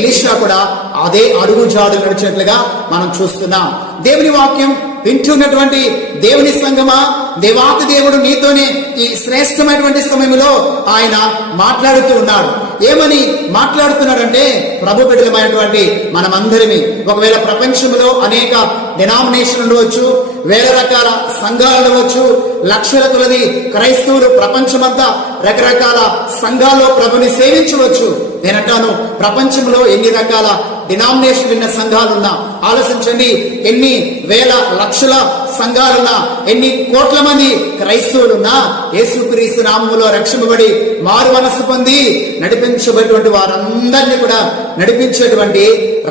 ఎలీషా కూడా అదే అడుగు జాడులు నడిచినట్లుగా మనం చూస్తున్నాం. దేవుని వాక్యం వింటున్నటువంటి దేవుని సంగమా, దేవాతి దేవుడు నీతోనే ఈ శ్రేష్టమైనటువంటి సమయంలో ఆయన మాట్లాడుతూ ఉన్నాడు. ఏమని మాట్లాడుతున్నాడంటే ప్రభు బిడ్డలమైనటువంటి మనమందరినీ, ఒకవేళ ప్రపంచంలో అనేక డినామినేషన్లు ఉండవచ్చు, వేల రకాల సంఘాలు ఉండవచ్చు, లక్షల కొలది క్రైస్తవులు ప్రపంచమంతా రకరకాల సంఘాల్లో ప్రభుని సేవించవచ్చు. నేనంటాను, ప్రపంచంలో ఎన్ని రకాల డినామినేషన్ ఉన్న సంఘాలున్నా ఆలోచించండి, ఎన్ని వేల లక్షల సంఘాలున్నా, ఎన్ని కోట్ల మంది క్రైస్తవులున్నా, యేసుక్రీస్తు నామములో రక్షింపబడి మారు మనసు పొంది నడిపించబడినటువంటి వారందరినీ కూడా నడిపించేటువంటి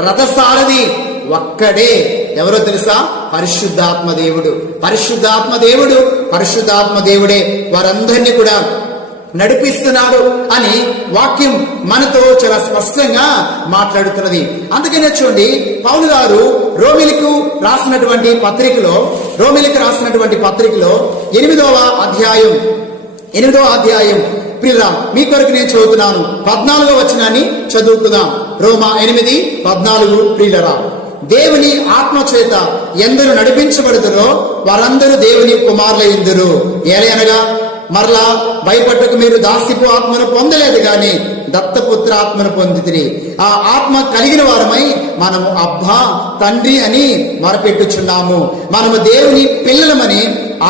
రథసారథి ఒక్కడే. ఎవరో తెలుసా? పరిశుద్ధాత్మ దేవుడు. పరిశుద్ధాత్మ దేవుడు, పరిశుద్ధాత్మ దేవుడే వారందరినీ కూడా నడిపిస్తున్నాడు అని వాక్యం మనతో చాలా స్పష్టంగా మాట్లాడుతున్నది. అందుకనే చూడండి, పౌలు గారు రోమిలకు రాసినటువంటి పత్రికలో 8వ అధ్యాయం ప్రియులారా, మీ కొరకు నేను చదువుతున్నాను. 14వ వచనాన్ని చదువుకుందాం. రోమా 8:14. ప్రియులారా, దేవుని ఆత్మ చేత ఎందరు నడిపించబడుతురో వారందరూ దేవుని కుమారులైందురు. ఏలయనగా మరలా భయపడకు, మీరు దాస్యపు ఆత్మను పొందలేదు గాని దత్తపుత్ర ఆత్మను పొందితిరి. ఆ ఆత్మ కలిగిన వారమై మనము అబ్బా తండ్రి అని మొరపెట్టుచున్నాము. మనము దేవుని పిల్లలమని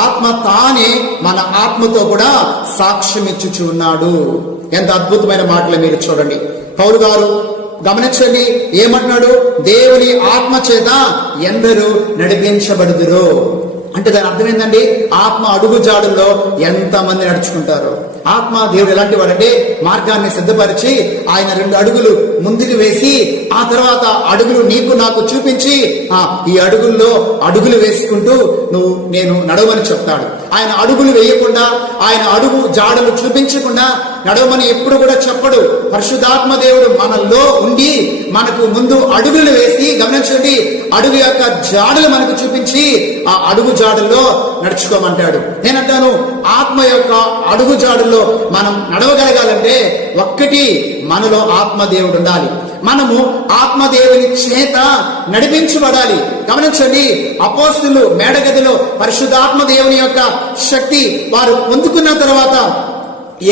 ఆత్మ తానే మన ఆత్మతో కూడా సాక్ష్యం ఇచ్చుచున్నాడు. ఎంత అద్భుతమైన మాటలు మీరు చూడండి. పౌలు గారు గమనించండి ఏమంటున్నాడు? దేవుని ఆత్మ చేత ఎందరూ నడిపించబడుదురు అంటే దాని అర్థం ఏంటండి? ఆత్మ అడుగు జాడుల్లో ఎంతమంది నడుచుకుంటారు. ఆత్మ దేవుడు ఎలాంటి వాడంటే మార్గాన్ని సిద్ధపరిచి ఆయన 2 అడుగులు ముందుకు వేసి ఆ తర్వాత అడుగులు నీకు నాకు చూపించి ఈ అడుగుల్లో అడుగులు వేసుకుంటూ నేను నడవమని చెప్తాడు. ఆయన అడుగులు వేయకుండా, ఆయన అడుగు జాడలు చూపించకుండా నడవమని ఎప్పుడు కూడా చెప్పడు. పరిశుద్ధాత్మ దేవుడు మనలో ఉండి మనకు ముందు అడుగులు వేసి, గమనించండి, అడుగు యొక్క జాడలు మనకు చూపించి ఆ అడుగు జాడల్లో నడుచుకోమంటాడు. నేనంటాను, ఆత్మ యొక్క అడుగు జాడల్లో మనం నడవగలగాలంటే ఒక్కటి, మనలో ఆత్మదేవుడు ఉండాలి. మనము ఆత్మదేవుని చేత నడిపించబడాలి. గమనించండి, అపోస్తులు మేడగదిలో పరిశుద్ధాత్మ దేవుని యొక్క శక్తి వారు పొందుకున్న తర్వాత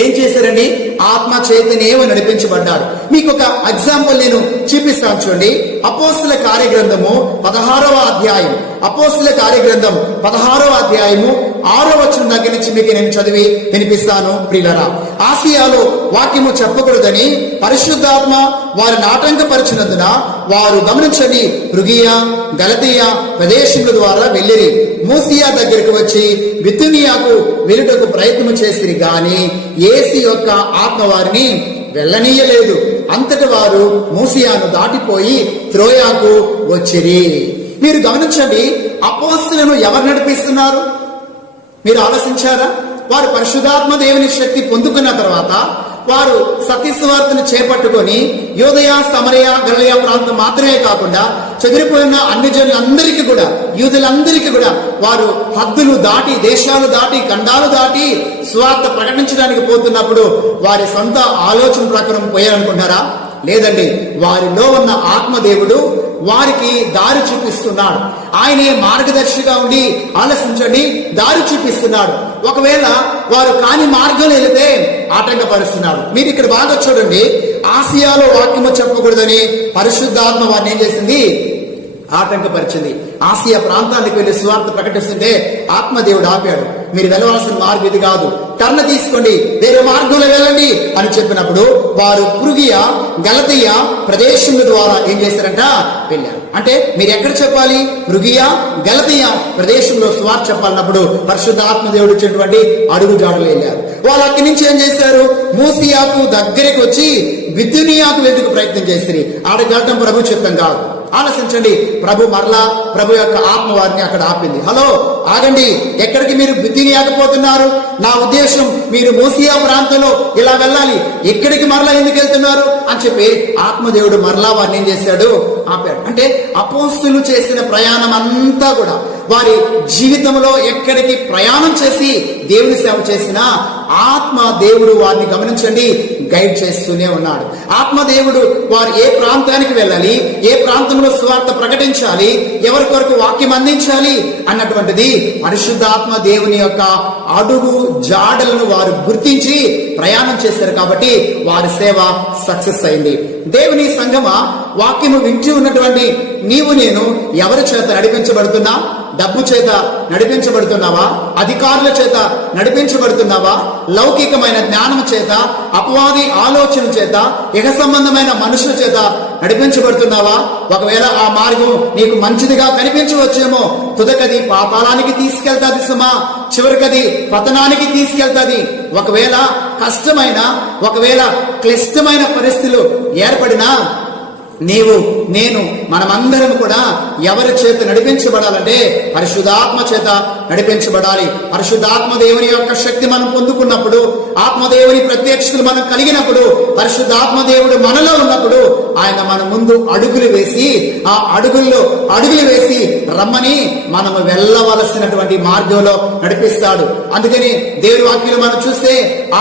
ఏం చేశారండి? ఆత్మ చేతనేమో నడిపించబడ్డారు. మీకు ఒక ఎగ్జాంపుల్ నేను చూపిస్తాను చూడండి. అపోస్తుల కార్యగ్రంథము 16వ అధ్యాయం, అపోస్తుల కార్యగ్రంథం 16వ అధ్యాయము 6వ వచనం దగ్గర నుంచి మీకు నేను చదివి వినిపిస్తాను. ప్రియులారా, ఆసియాలో వాక్యము చెప్పకూడదని పరిశుద్ధాత్మ వారిని ఆటంకపరిచినందున వారు, గమనించండి, ఫ్రుగియా గలతీయ ప్రదేశముల ద్వారా వెళ్ళిరి. మూసియా దగ్గరకు వచ్చి బితునియాకు వెళ్ళుటకు ప్రయత్నం చేసిరి గాని యేసు యొక్క ఆత్మ వారిని వెళ్ళనీయలేదు. అంతటి వారు మూసియాను దాటిపోయి త్రోయాకు వచ్చిరి. మీరు గమనించండి, అపోస్తులను ఎవరు నడిపిస్తున్నారు? మీరు ఆలోచించారా? వారు పరిశుద్ధాత్మ దేవుని శక్తి పొందుకున్న తర్వాత వారు సత్యస్వార్తను చేపట్టుకొని యూదయ, సమరయ, గలిలయ ప్రాంతం మాత్రమే కాకుండా చెదిరిపోయిన అన్ని జనులందరికీ కూడా, యూదులందరికీ కూడా వారు హద్దులు దాటి, దేశాలు దాటి, ఖండాలు దాటి స్వార్థ ప్రకటించడానికి పోతున్నప్పుడు వారి సొంత ఆలోచన ప్రకారం పోయారనుకుంటారా? లేదండి. వారిలో ఉన్న ఆత్మదేవుడు వారికి దారి చూపిస్తున్నాడు. ఆయనే మార్గదర్శిగా ఉండి, ఆలోచించండి, దారి చూపిస్తున్నాడు. ఒకవేళ వారు కాని మార్గంలో వెళితే ఆటంకపరుస్తున్నాడు. మీరు ఇక్కడ బాగా చూడండి, ఆసియాలో వాక్యము చెప్పకూడదని పరిశుద్ధాత్మ వారిని ఏం చేసింది? ఆటంకపరిచింది. ఆసియా ప్రాంతానికి వెళ్లి సువార్త ప్రకటిస్తుంటే ఆత్మదేవుడు ఆపాడు. మీరు వెళ్ళవలసిన మార్గం ఇది కాదు, టర్న్ తీసుకోండి, వేరే మార్గంలో వెళ్ళండి అని చెప్పినప్పుడు వారు ఫ్రుగియా, గలతీయ ప్రదేశముల ద్వారా ఏం చేశారంట? వెళ్ళారు. అంటే మీరు ఎక్కడ చెప్పాలి? ఫ్రుగియా, గలతీయ ప్రదేశంలో సువార్త చెప్పాలన్నప్పుడు పరిశుద్ధాత్మ దేవుడు ఇచ్చినటువంటి అడుగు జాడలు వెళ్ళారు. వాళ్ళు అక్కడి నుంచి ఏం చేశారు? మూసియాకు దగ్గరికి వచ్చి బితునియాకు వెళ్ళేందుకు ప్రయత్నం చేస్తారు. ఆడగలటం ప్రభు చిత్తం కాదు. ఆలోచించండి, ప్రభు యొక్క ఆత్మ వారిని అక్కడ ఆపింది. హలో, ఆగండి, ఎక్కడికి మీరు బితునియాకపోతున్నారు? నా ఉద్దేశం మీరు మూసియా ప్రాంతంలో ఇలా వెళ్ళాలి, ఎక్కడికి మరలా ఎందుకు వెళ్తున్నారు అని చెప్పి ఆత్మదేవుడు మరలా వారిని ఏం చేశాడు? ఆపాడు. అంటే అపోస్తులు చేసిన ప్రయాణం అంతా కూడా, వారి జీవితంలో ఎక్కడికి ప్రయాణం చేసి దేవుని సేవ చేసినా ఆత్మ దేవుడు వారిని, గమనించండి, గైడ్ చేస్తూనే ఉన్నాడు. ఆత్మదేవుడు వారు ఏ ప్రాంతానికి వెళ్ళాలి, ఏ ప్రాంతంలో సువార్త ప్రకటించాలి, ఎవరి కొరకు వాక్యం అందించాలి అన్నటువంటిది పరిశుద్ధాత్మ దేవుని యొక్క అడుగు జాడలను వారు గుర్తించి ప్రయాణం చేశారు. కాబట్టి వారి సేవ సక్సెస్ అయింది. దేవుని సంగమా, వాక్యము వింటూ ఉన్నటువంటి నీవు నేను ఎవరి చేత నడిపించబడుతున్నా? డబ్బు చేత నడిపించబడుతున్నావా? అధికారుల చేత నడిపించబడుతున్నావా? లౌకికమైన జ్ఞానం చేత, అపవాది ఆలోచన చేత, ఇహ సంబంధమైన మనుషుల చేత నడిపించబడుతున్నావా? ఒకవేళ ఆ మార్గం నీకు మంచిదిగా కనిపించవచ్చేమో, తుదకది పాతాళానికి తీసుకెళ్తాది సుమా, చివరికది పతనానికి తీసుకెళ్తాది. ఒకవేళ కష్టమైన, ఒకవేళ క్లిష్టమైన పరిస్థితులు ఏర్పడినా నీవు నేను మనమందరం కూడా ఎవరి చేత నడిపించబడాలంటే పరిశుద్ధాత్మ చేత నడిపించబడాలి. పరిశుద్ధాత్మ దేవుని యొక్క శక్తి మనం పొందుకున్నప్పుడు, ఆత్మదేవుని ప్రత్యక్షతలు మనం కలిగినప్పుడు, పరిశుద్ధాత్మ దేవుడు మనలో ఉన్నప్పుడు ఆయన మన ముందు అడుగులు వేసి, ఆ అడుగులు వేసి రమ్మని మనము వెళ్ళవలసినటువంటి మార్గంలో నడిపిస్తాడు. అందుకని దేవుని వాక్యం మనం చూస్తే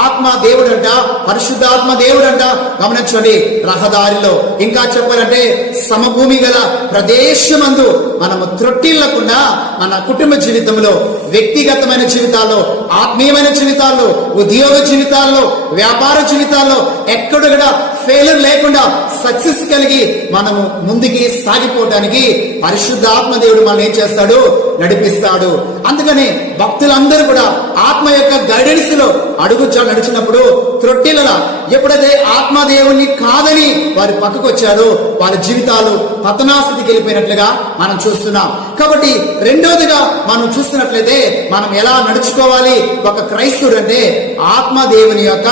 ఆత్మ దేవుడంట, పరిశుద్ధాత్మ దేవుడంట. గమనించండి, రహదారిలో, ఇంకా చెప్పాలంటే సమభూమి గల ప్రదేశమందు మనము త్రొట్టిల్లకుండా మన కుటుంబ జీవితంలో, వ్యక్తిగతమైన జీవితాల్లో, ఆత్మీయమైన జీవితాల్లో, ఉద్యోగ జీవితాల్లో, వ్యాపార జీవితాల్లో ఎక్కడ కూడా ఫెయిల్యూర్ లేకుండా సక్సెస్ కలిగి మనము ముందుకి సాగిపోవడానికి పరిశుద్ధాత్మ దేవుడు మనం ఏం చేస్తాడు? నడిపిస్తాడు. అందుకని భక్తులందరూ కూడా ఆత్మ యొక్క గైడెన్స్ లో అడుగు నడిచినప్పుడు త్రొట్టిల్లలా ఎప్పుడైతే ఆత్మదేవుని కాదని వారి పక్కకు వచ్చారో వారి జీవితాలు పతనాస్థితికి వెళ్ళిపోయినట్లుగా మనం చూస్తున్నాం. కాబట్టి రెండవదిగా మనం చూస్తున్నట్లయితే మనం ఎలా నడుచుకోవాలి? ఒక క్రైస్తవుడు అంటే ఆత్మదేవుని యొక్క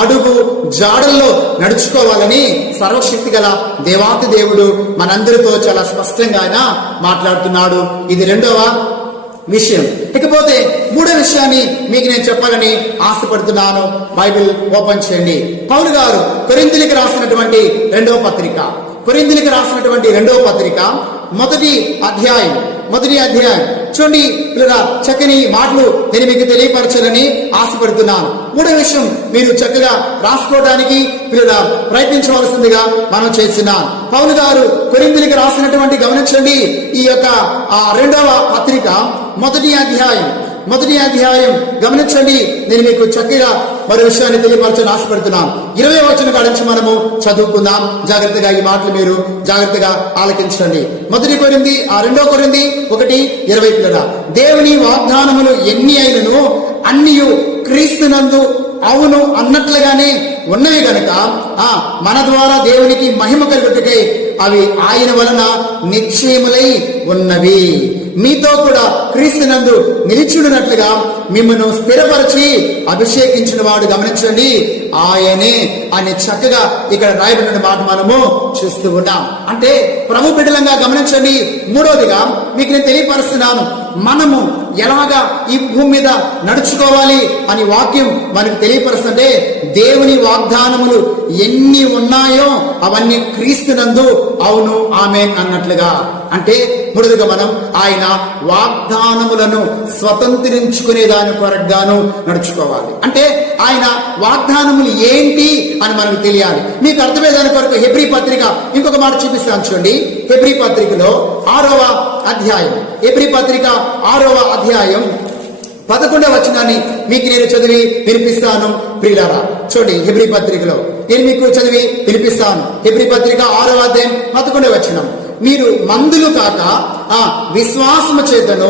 అడుగు జాడల్లో నడుచుకోవాలని సర్వశక్తి గల దేవాతి దేవుడు మనందరితో చాలా స్పష్టంగా ఆయన మాట్లాడుతున్నాడు. ఇది రెండవ విషయం. ఇకపోతే మూడో విషయాన్ని మీకు నేను చెప్పాలని ఆశపడుతున్నాను. బైబిల్ ఓపెన్ చేయండి. పౌలు గారు కొరింథీయులకు రాసినటువంటి రెండవ పత్రిక మొదటి అధ్యాయం చూడండి. ఇలా చక్కని మాటలు నేను మీకు తెలియపరచాలని ఆశపడుతున్నాను. మూడో విషయం మీరు చక్కగా రాసుకోవడానికి ఇలా ప్రయత్నించవలసిందిగా మనం చేస్తున్నాం. పౌలు గారు కొరింథీయులకు రాసినటువంటి గమనించండి, ఈ యొక్క రెండవ పత్రిక మొదటి అధ్యాయం గమనించండి. నేను మీకు చక్కగా మరో విషయాన్ని తెలియపరచని ఆశపడుతున్నాను. 20వ వచనం కాడ నుంచి మనము చదువుకుందాం. జాగ్రత్తగా ఈ మాటలు మీరు జాగ్రత్తగా ఆలకించండి. 2 కొరింథీ 1:20 దేవుని వాగ్దానములు ఎన్ని అయినను అన్నియు క్రీస్తునందు అవును అన్నట్లుగానే ఉన్నవి గనుక మన ద్వారా దేవునికి మహిమ కలుగుటకై అవి ఆయన వలన నిశ్చయములై ఉన్నవి. మీతో కూడా క్రీస్తునందు నిలిచున్నట్లుగా మిమ్మల్ని స్థిరపరిచి అభిషేకించిన వాడు గమనించండి ఆయనే అని చక్కగా ఇక్కడ రాయబడిన మాట మనము చూస్తూ ఉన్నాం. అంటే ప్రభు బిడ్డలంగా గమనించండి. మూడవదిగా మీకు నేను తెలియపరుస్తున్నాను, మనము ఎలాగా ఈ భూమి మీద నడుచుకోవాలి అని వాక్యం మనకు తెలియపరుస్తుంటే దేవుని వాగ్దానములు ఎన్ని ఉన్నాయో అవన్నీ క్రీస్తునందు అవును ఆమేన్ అన్నట్లుగా. అంటే మూడవదిగా మనం ఆయన వాగ్దానములను స్వతంత్రించుకునే దాని కొరకుగాను నడుచుకోవాలి. అంటే ఆయన వాగ్దానములు ఏంటి అని మనకు తెలియాలి. మీకు అర్థమయ్యే దాని కొరకు హెబ్రీ పత్రిక ఇంకొక మాట చూపిస్తాను చూడండి. హెబ్రీ పత్రికలో 6వ అధ్యాయం 11వ వచనాన్ని మీకు నేను చదివి వినిపిస్తాను ప్రియులారా. చూడండి, హెబ్రీ పత్రికలో నేను మీకు చదివి వినిపిస్తాను. హెబ్రీ పత్రిక 6వ అధ్యాయం 11వ వచనం. మీరు మందులు కాక విశ్వాసము చేతను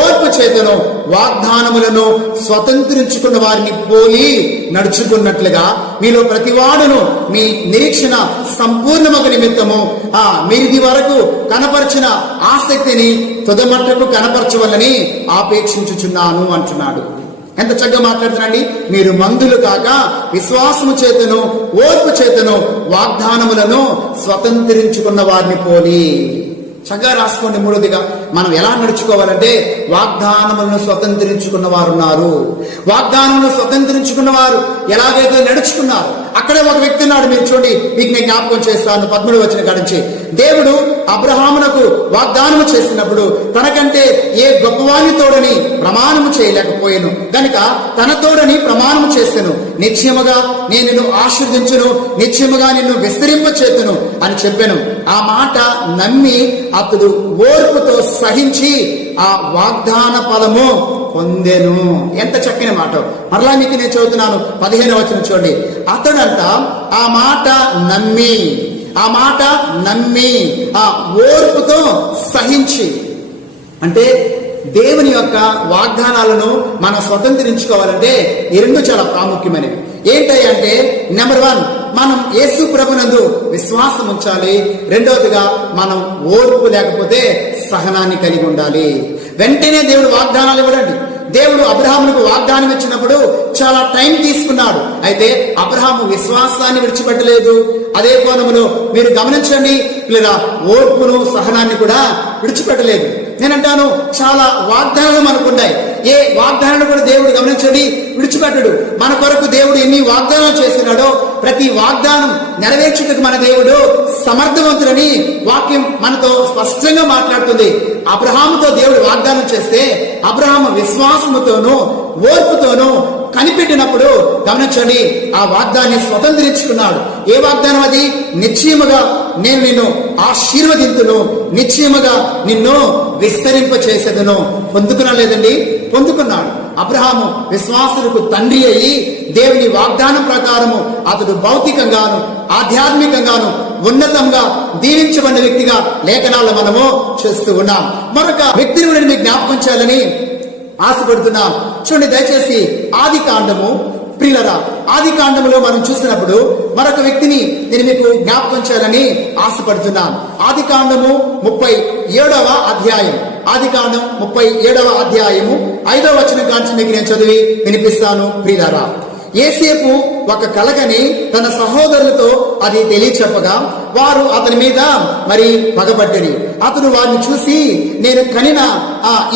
ఓర్పు చేతను వాగ్దానములను స్వతంత్రించుకున్న వారిని పోలి నడుచుకున్నట్లుగా మీలో ప్రతివాడును మీ నిరీక్షణ సంపూర్ణమగు నిమిత్తము మీది వరకు కనపరిచిన ఆసక్తిని తుదమట్టుకు కనపరచవలని ఆపేక్షించుచున్నాను అంటున్నాడు. ఎంత చక్కగా మాట్లాడుతున్నాండి. మీరు మందులు కాక విశ్వాసము చేతను ఓర్పు చేతను వాగ్దానములను స్వతంత్రించుకున్న వారిని పోలి. చక్కగా రాసుకోండి. మూడోదిగా మనం ఎలా నడుచుకోవాలంటే వాగ్దానములను స్వతంత్రించుకున్న వారు ఉన్నారు. వాగ్దానములను స్వతంత్రించుకున్న వారు ఎలాగైతే నడుచుకున్నారు అక్కడే ఒక వ్యక్తి ఉన్నాడు. మీరు చూడండి, మీకు నేను జ్ఞాపకం చేస్తాను 13వ వచనం కాడించి. దేవుడు అబ్రహామునకు వాగ్దానము చేసినప్పుడు తనకంటే ఏ గొప్పవాని తోడని ప్రమాణము చేయలేకపోయాను గనుక తన తోడని ప్రమాణము చేస్తాను. నిశ్చయముగా నేను నిన్ను ఆశీర్వదించును, నిశ్చయముగా నిన్ను విస్తరింపచేతును అని చెప్పాను. ఆ మాట నమ్మి అతడు ఓర్పుతో సహించి ఆ వాగ్దాన ఫలము పొందెను. ఎంత చక్కని మాట. మరలా మీకు నేను చదువుతున్నాను 15వ వచనం చూడండి. అతడంట ఆ మాట నమ్మి ఆ ఓర్పుతో సహించి. అంటే దేవుని యొక్క వాగ్దానాలను మనం స్వతంత్రించుకోవాలంటే ఈ రెండు చాలా ప్రాముఖ్యమైనవి. ఏంటంటే నెంబర్ 1 మనం యేసు ప్రభునందు విశ్వాసం ఉంచాలి. రెండవదిగా మనం ఓర్పు లేకపోతే సహనాన్ని కలిగి ఉండాలి. వెంటనే దేవుడు వాగ్దానాలు ఇవ్వడండి. దేవుడు అబ్రహాముకు వాగ్దానం ఇచ్చినప్పుడు చాలా టైం తీసుకున్నాడు. అయితే అబ్రహాము విశ్వాసాన్ని విడిచిపెట్టలేదు. అదే కోణములో మీరు గమనించండి, లేదా ఓర్పును సహనాన్ని కూడా విడిచిపెట్టలేదు. నేనంటాను చాలా వాగ్దానాలు మనకు ఉన్నాయి. ఏ వాగ్దానాలు కూడా దేవుడు గమనించండి విడిచిపెట్టడు. మన కొరకు దేవుడు ఎన్ని వాగ్దానాలు చేస్తున్నాడో ప్రతి వాగ్దానం నెరవేర్చుటకు మన దేవుడు సమర్థవంతుడని వాక్యం మనతో స్పష్టంగా మాట్లాడుతుంది. అబ్రహాముతో దేవుడు వాగ్దానం చేస్తే అబ్రహాము విశ్వాసముతోనూ ఓర్పుతోనూ కనిపెట్టినప్పుడు గమనించండి ఆ వాగ్దాన్ని స్వతంత్రించుకున్నాడు. ఏ వాగ్దానం అది? నిశ్చయముగా నేను నిన్ను ఆశీర్వదింతును, నిశ్చయముగా నిన్ను విస్తరింప చేసేదను. పొందుకున్నా లేదండి? పొందుకున్నాడు. అబ్రహాము విశ్వాసులకు తండ్రి అయ్యి దేవుని వాగ్దానం ప్రకారము అతడు భౌతికంగాను ఆధ్యాత్మికంగాను ఉన్నతంగా దీవించబడిన వ్యక్తిగా లేఖనాల్లో మనము చూస్తూ ఉన్నాం. మరొక వ్యక్తిని కూడా మీకు జ్ఞాపకం చేయాలని ఆశపడుతున్నాం. చూడండి దయచేసి ఆది కాండము ప్రియులరా, ఆది కాండములో మనం చూసినప్పుడు మరొక వ్యక్తిని నేను మీకు జ్ఞాపకం చేయాలని ఆశపడుతున్నాను. ఆది కాండము 37వ అధ్యాయం, ఆది కాండం 37వ అధ్యాయము 5వ వచనం కాంచి మీకు నేను చదివి వినిపిస్తాను ప్రియులరా. యేసేపు ఒక కలగని తన సహోదరులతో అది తెలియచెప్పగా వారు అతని మీద మరి పగబట్టిరి. అతడు వారిని చూసి, నేను కనిన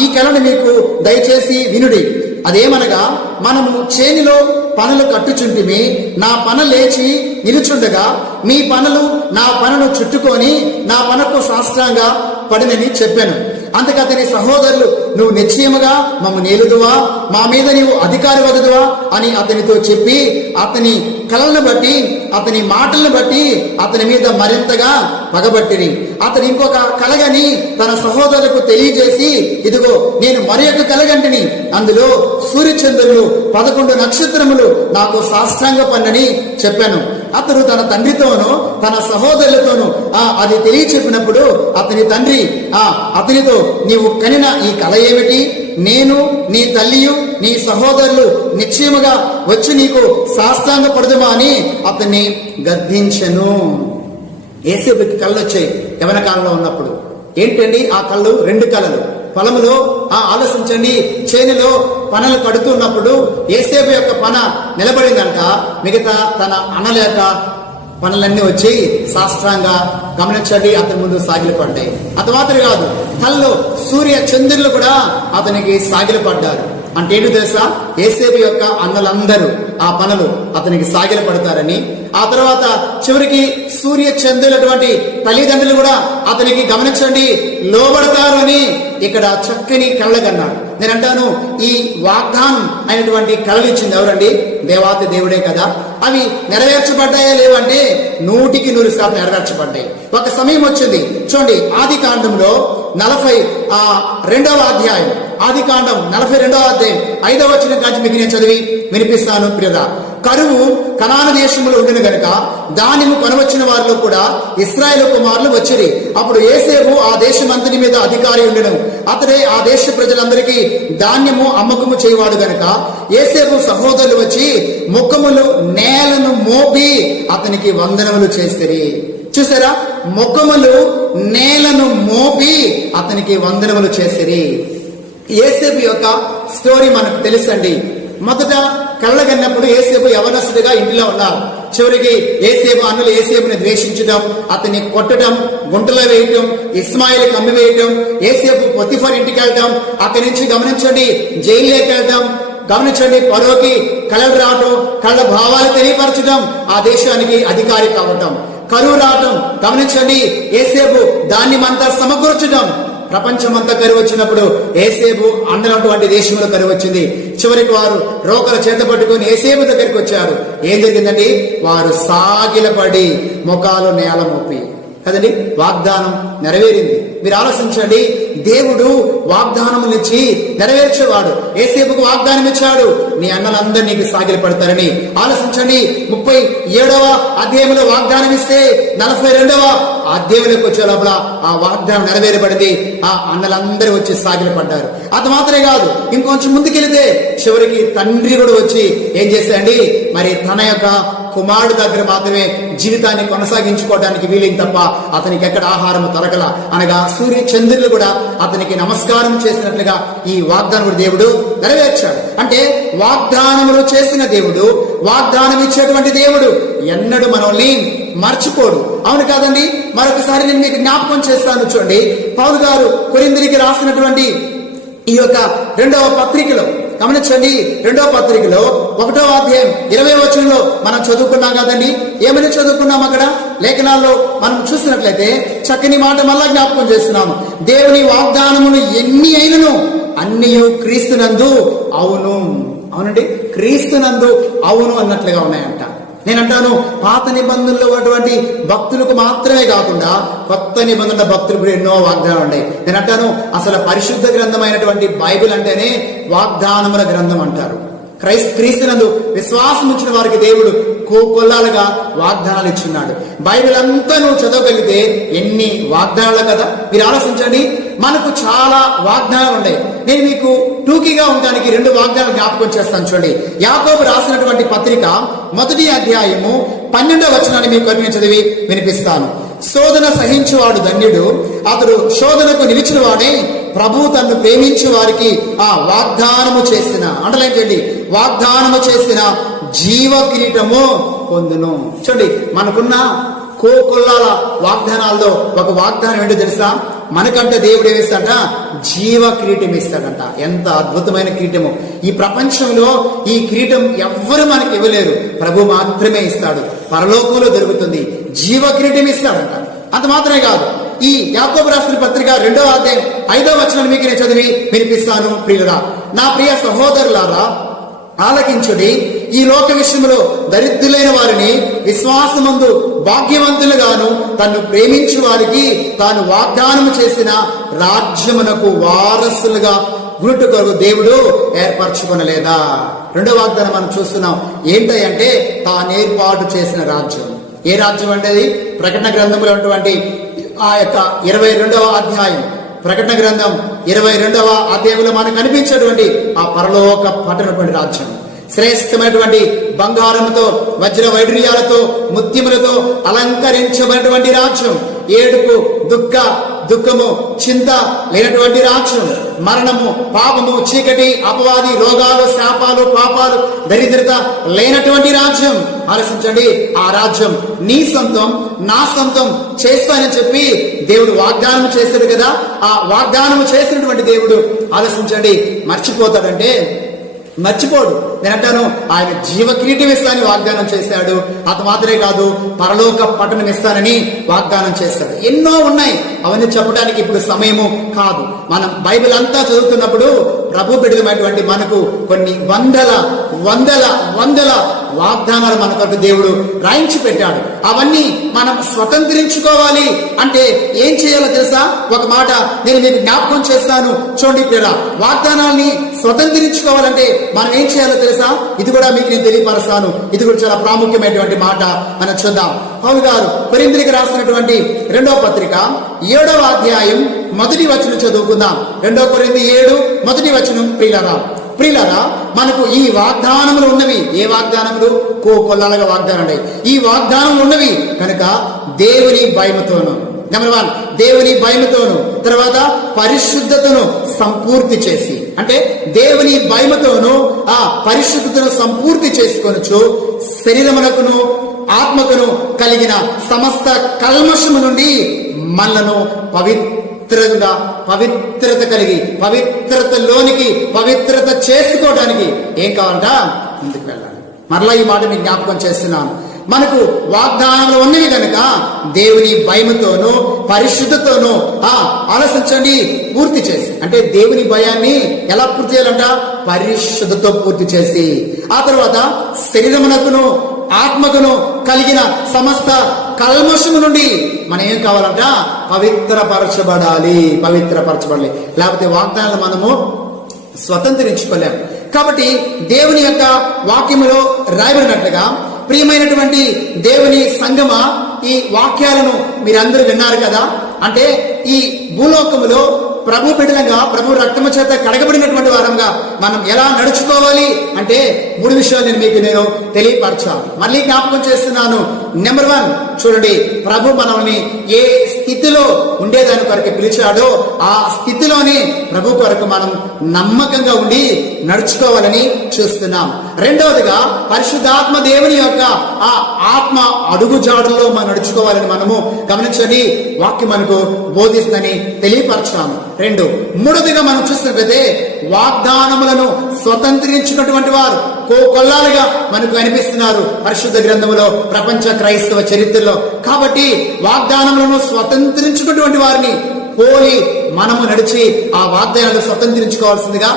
ఈ కలను మీకు దయచేసి వినుడి. అదేమనగా, మనము చేనిలో పనులు కట్టుచుంటిమి, నా పన లేచి నిలుచుండగా మీ పనులు నా పనను చుట్టుకొని నా పనకు సాష్టాంగా పడినని చెప్పాను. అందుకు అతని సహోదరులు, నువ్వు నిశ్చయముగా మమ్ము నేలుదువా, మా మీద నీవు అధికారి వగదువా అని అతనితో చెప్పి అతని కళలను బట్టి అతని మాటలను బట్టి అతని మీద మరింతగా పగబట్టిరి. అతను ఇంకొక కలగని తన సహోదరులకు తెలియజేసి, ఇదిగో నేను మరి ఒక కలగంటిని, అందులో సూర్యచంద్రులు 11 నక్షత్రములు నాకు సాష్టాంగ పన్నని చెప్పాను. అతడు తన తండ్రితోనూ తన సహోదరులతోనూ అది తెలియచెప్పినప్పుడు అతని తండ్రి అతనితో, నీవు కనిన ఈ కల ఏమిటి? నేను నీ తల్లియు నీ సహోదరులు నిశ్చయముగా వచ్చి నీకు సాష్టాంగ పడదుమా అని అతన్ని గద్దించెను. యేసేపుకి కళ్ళు వచ్చాయి యవన కాలంలో ఉన్నప్పుడు. ఏంటండి ఆ కళ్ళు? 2 కళలు. పొలములో ఆలోచించండి, చేనులో పనులు కడుతున్నప్పుడు యేసేపు యొక్క పన నిలబడిందంట. మిగతా తన అనలేక పనులన్నీ వచ్చి సాష్టాంగా గమనించండి అతని ముందు సాగిలపడ్డాయి. అంత మాత్రమే కాదు, కళ్ళు సూర్య చంద్రులు కూడా అతనికి సాగిలపడ్డారు. అంటే ఏంటి తెలుసా? యేసేపు యొక్క అన్నలందరూ ఆ పనులు అతనికి సాగిల పడతారని, ఆ తర్వాత చివరికి సూర్య చంద్రులటువంటి తల్లిదండ్రులు కూడా అతనికి గమనించండి లోబడతారు అని ఇక్కడ చక్కని కళ్ళగన్నాడు. నేను అంటాను, ఈ వాగ్దానం అయినటువంటి కళలు ఇచ్చింది ఎవరండి? దేవాతి దేవుడే కదా. అవి నెరవేర్చబడ్డాయా లేవంటే 100% నెరవేర్చబడ్డాయి. ఒక సమయం వచ్చింది చూడండి, ఆది కాండంలో 42వ అధ్యాయం, ఆది కాండం 42వ అధ్యాయం 5వ వచనం కాంచి మీకు నేను చదివి వినిపిస్తాను ప్రియరా. కరువు కనాను దేశంలో ఉండిన గనుక ధాన్యము కొనవచ్చిన వారిలో కూడా ఇశ్రాయేలు కుమారులు వచ్చిరి. అప్పుడు యేసేపు ఆ దేశం అంతటి మీద అధికారి ఉండెను. అతడే ఆ దేశ ప్రజలందరికీ ధాన్యము అమ్మకము చేయవాడు గనుక యేసేపు సహోదరులు వచ్చి ముఖములు నేలను మోపి అతనికి వందనములు చేసిరి. చూసారా? ముఖములు నేలను మోపి అతనికి వందనములు చేసిరి. యేసేపు యొక్క స్టోరీ మనకు తెలుసండి. మొదట కళ్ళగన్నప్పుడు యేసేపు యవనస్తుడిగా ఇంటిలో ఉన్నారు. చివరికి యేసేపు అన్నులు యేసేపుని ద్వేషించడం, అతన్ని కొట్టడం, గుంటలో వేయటం, ఇస్మాయిల్కి అమ్మి వేయటం, యేసేపు పొతిఫర్ ఇంటికి వెళ్ళటం, అక్కడి నుంచి గమనించండి జైల్లోకి వెళ్ళటం, గమనించండి పరోకి కళలు రావటం, కళ్ళ భావాలు తెలియపరచడం, ఆ దేశానికి అధికారి కావటం, కరువు రావటం, గమనించండి యేసేపు ధాన్యమంతా సమకూర్చడం. ప్రపంచమంతా కరువు వచ్చినప్పుడు యేసేపు అన్నటువంటి దేశంలో కరువు వచ్చింది. చివరికి వారు రోకల చేత పట్టుకొని యేసేపు దగ్గరికి వచ్చారు. ఏం జరిగిందండి? వారు సాగిలపడి ముఖాలు నేల మోపి కదండి వాగ్దానం నెరవేరింది. మీరు ఆలోచించండి, దేవుడు వాగ్దానములిచ్చి నెరవేర్చేవాడు. యేసేపుకు వాగ్దానం ఇచ్చాడు, నీ అన్నలందరూ నీకు సాగిలి పడతారని. ఆలోచించండి, 37వ అధ్యాయంలో వాగ్దానం ఇస్తే 42వ అధ్యాయంలోకి వచ్చే లోపల ఆ వాగ్దానం నెరవేరబడింది. ఆ అన్నలందరూ వచ్చి సాగిలి పడ్డారు. అది మాత్రమే కాదు, ఇంకొంచెం ముందుకెళితే చివరికి తండ్రి కూడా వచ్చి ఏం చేశాడండి? మరి తన యొక్క కుమారుడు దగ్గర మాత్రమే జీవితాన్ని కొనసాగించుకోవడానికి వీలైంది తప్ప అతనికి ఎక్కడ ఆహారం తరగల. అనగా సూర్య చంద్రులు కూడా అతనికి నమస్కారం చేసినట్లుగా ఈ వాగ్దానముడు దేవుడు నెరవేర్చాడు. అంటే వాగ్దానములు చేసిన దేవుడు, వాగ్దానం ఇచ్చేటువంటి దేవుడు ఎన్నడూ మనల్ని మర్చిపోడు. అవును కాదండి? మరొకసారి నేను మీకు జ్ఞాపకం చేస్తాను. చూడండి, పౌలు గారు కొరింథీయులకు రాసినటువంటి ఈ యొక్క 2వ పత్రికలో గమనించండి. 2వ పత్రికలో 1వ అధ్యాయం 20వ వచనంలో మనం చదువుకున్నాం కదండి. ఏమని చదువుకున్నాం? అక్కడ లేఖనాల్లో మనం చూసినట్లయితే చక్కని మాట మళ్ళా జ్ఞాపకం చేస్తున్నాము. దేవుని వాగ్దానములు ఎన్ని అయినను అన్నీ క్రీస్తునందు అవును. అవునండి, క్రీస్తునందు అవును అన్నట్లుగా ఉన్నాయంట. నేనంటాను, పాత నిబంధనలో ఉన్నటువంటి భక్తులకు మాత్రమే కాకుండా కొత్త నిబంధనల భక్తులకు కూడా ఎన్నో వాగ్దానాలు ఉన్నాయి. నేనంటాను, అసలు పరిశుద్ధ గ్రంథమైనటువంటి బైబిల్ అంటేనే వాగ్దానముల గ్రంథం అంటారు. క్రీస్తునందు విశ్వాసం ఉంచిన వారికి దేవుడు కోకొల్లాలుగా వాగ్దానాలు ఇచ్చున్నాడు. బైబిల్ అంతా నువ్వు చదవగలిగితే ఎన్ని వాగ్దానాలు కదా. మీరు ఆలోచించండి, మనకు చాలా వాగ్దానాలు ఉన్నాయి. నేను మీకు టూకీగా ఉండడానికి 2 వాగ్దానాలు జ్ఞాపకం చేస్తాను. చూడండి, యాకోబు రాసినటువంటి పత్రిక 1వ అధ్యాయము 12వ వచనాన్ని మీకు నేను చదివి వినిపిస్తాను. శోధన సహించువాడు ధన్యుడు, అతడు శోధనకు నిలిచిన వాడే ప్రభు తన్ను ప్రేమించు వారికి ఆ వాగ్దానము చేసిన. అండలైన్ చేయండి, వాగ్దానము చేసిన జీవ కిరీటము పొందును. చూడండి, మనకున్న కోకొల్లాల వాగ్దానాల్లో ఒక వాగ్దానం ఏంటో తెలుసా? మనకంటే దేవుడు ఏమిస్తాడంట? జీవ కిరీటం ఇస్తాడంట. ఎంత అద్భుతమైన కిరీటము! ఈ ప్రపంచంలో ఈ కిరీటం ఎవ్వరు మనకి ఇవ్వలేరు, ప్రభు మాత్రమే ఇస్తాడు. పరలోకంలో దొరుకుతుంది, జీవ కిరీటం ఇస్తాడంట. అంత మాత్రమే కాదు, ఈ యాకోబు రాసిన పత్రిక 2వ అధ్యాయం 5వ వచనం మీకు నేను చదివి వినిపిస్తాను. ప్రియులారా, నా ప్రియ సహోదరులారా ఆలకించుడి. ఈ లోక విషయంలో దరిద్రులైన వారిని విశ్వాసమందు భాగ్యవంతులుగాను తన్ను ప్రేమించు వారికి తాను వాగ్దానము చేసిన రాజ్యమునకు వారసులుగా గురుటు కొరకు దేవుడు ఏర్పరచుకొనలేదా? రెండో వాగ్దానం మనం చూస్తున్నాం. ఏంటంటే తాను ఏర్పాటు చేసిన రాజ్యం. ఏ రాజ్యం అంటే అది? ప్రకటన గ్రంథంలో ఉన్నటువంటి ఆ యొక్క 22వ అధ్యాయం, ప్రకటన గ్రంథం 22వ అధ్యాయంలో మనకు కనిపించేటువంటి ఆ పరలోక పట్టనటువంటి రాజ్యం, శ్రేష్టమైనటువంటి బంగారంతో వజ్ర వైఢూర్యాలతో ముత్యములతో అలంకరించబడినటువంటి రాజ్యం, ఏడుపు దుఃఖము చింత లేనటువంటి రాజ్యం, మరణము పాపము చీకటి అపవాది రోగాలు శాపాలు పాపాలు దరిద్రత లేనటువంటి రాజ్యం. ఆలోచించండి, ఆ రాజ్యం నీ సొంతం నా సొంతం చేస్తానని చెప్పి దేవుడు వాగ్దానం చేశాడు కదా. ఆ వాగ్దానం చేసినటువంటి దేవుడు ఆలోచించండి మర్చిపోతాడంటే మర్చిపోడు. నేను అంటాను, ఆయన జీవ కిరీటం ఇస్తానని వాగ్దానం చేశాడు. అది మాత్రమే కాదు, పరలోక పట్టణం ఇస్తానని వాగ్దానం చేశాడు. ఎన్నో ఉన్నాయి, అవన్నీ చెప్పడానికి ఇప్పుడు సమయము కాదు. మనం బైబిల్ అంతా చదువుతున్నప్పుడు ప్రభు బిడ్డలమైనటువంటి మనకు కొన్ని వందల వాగ్దానాలు మన కొరకు దేవుడు రాయించి పెట్టాడు. అవన్నీ మనం స్వతంత్రించుకోవాలి అంటే ఏం చేయాలో తెలుసా? ఒక మాట నేను మీకు జ్ఞాపకం చేస్తాను. చూడండి ప్రియరా, వాగ్దానాల్ని స్వతంత్రించుకోవాలంటే మనం ఏం చేయాలో తెలుసా? ఇది కూడా మీకు నేను తెలియపరుస్తాను. ఇది కూడా చాలా ప్రాముఖ్యమైనటువంటి మాట. మనం చూద్దాం. పౌలు గారు కొరింథీయులకు రాసినటువంటి 2వ పత్రిక 7వ అధ్యాయం 1వ వచనం చదువుకుందాం. 2 కొరింథీ 7 1వ వచనం. ప్రియులారా, మనకు ఈ వాగ్దానములు ఉన్నవి. ఏ వాగ్దానములు? కోకొల్లాలుగా వాగ్దానం. ఈ వాగ్దానములు ఉన్నవి కనుక దేవుని భయముతోను, నెంబర్ 1 దేవుని భయముతోను, తర్వాత పరిశుద్ధతను సంపూర్తి చేసి, అంటే దేవుని భయముతోను ఆ పరిశుద్ధతను సంపూర్తి చేసుకొనుచు శరీరమునకును ఆత్మకును కలిగిన సమస్త కల్మషము నుండి మనలను పవిత్రత కలిగి పవిత్రతలోనికి పవిత్రత చేసుకోవడానికి ఏం కావాలంట? ముందుకు వెళ్ళాలి. మరలా ఈ మాట మీకు జ్ఞాపకం చేస్తున్నాను. మనకు వాగ్దానాలు ఉన్నవి కనుక దేవుని భయముతోనూ పరిశుద్ధతోనూ ఆలోచించండి పూర్తి చేసి, అంటే దేవుని భయాన్ని ఎలా పూర్తి చేయాలంట? పరిశుద్ధతో పూర్తి చేసి, ఆ తర్వాత శరీరమునకును ఆత్మకును కలిగిన సమస్త కల్మషము నుండి మనం ఏం కావాలంట? పవిత్రపరచబడాలి. లేకపోతే వాగ్దానాలు మనము స్వతంత్రించుకోలేము. కాబట్టి దేవుని యొక్క వాక్యములో రాయబడినట్లుగా ప్రియమైనటువంటి దేవుని సంగమ, ఈ వాక్యాలను మీరందరూ విన్నారు కదా. అంటే ఈ భూలోకములో ప్రభు బిడ్డలంగా, ప్రభు రక్తము చేత కడగబడినటువంటి వారంగా మనం ఎలా నడుచుకోవాలి అంటే 3 విషయాలు నేను తెలియపరచాలి. మళ్ళీ జ్ఞాపకం చేస్తున్నాను. నెంబర్ 1, చూడండి, ప్రభు మనల్ని ఏ స్థితిలో ఉండేదాని కొరకు పిలిచాడో ఆ స్థితిలోనే ప్రభు కొరకు మనం నమ్మకంగా ఉండి నడుచుకోవాలని చూస్తున్నాం. రెండవదిగా పరిశుద్ధాత్మ దేవుని యొక్క ఆ ఆత్మ అడుగుజాడుల్లో మనం నడుచుకోవాలని మనము గమనించండి. వాక్యం మనకు బోధిస్తుందని తెలియపరచాము. 2, మూడవదిగా మనం చూసినట్లయితే వాగ్దానములను స్వతంత్రించుకున్నటువంటి వారు కోకొల్లాలుగా మనకు కనిపిస్తున్నారు పరిశుద్ధ గ్రంథములో, ప్రపంచ క్రైస్తవ చరిత్రలో. కాబట్టి వాగ్దానములను స్వతంత్రించుకున్నటువంటి వారిని పోలి మనము నడిచి ఆ వాగ్దానాలు స్వతంత్రించుకోవాల్సిందిగా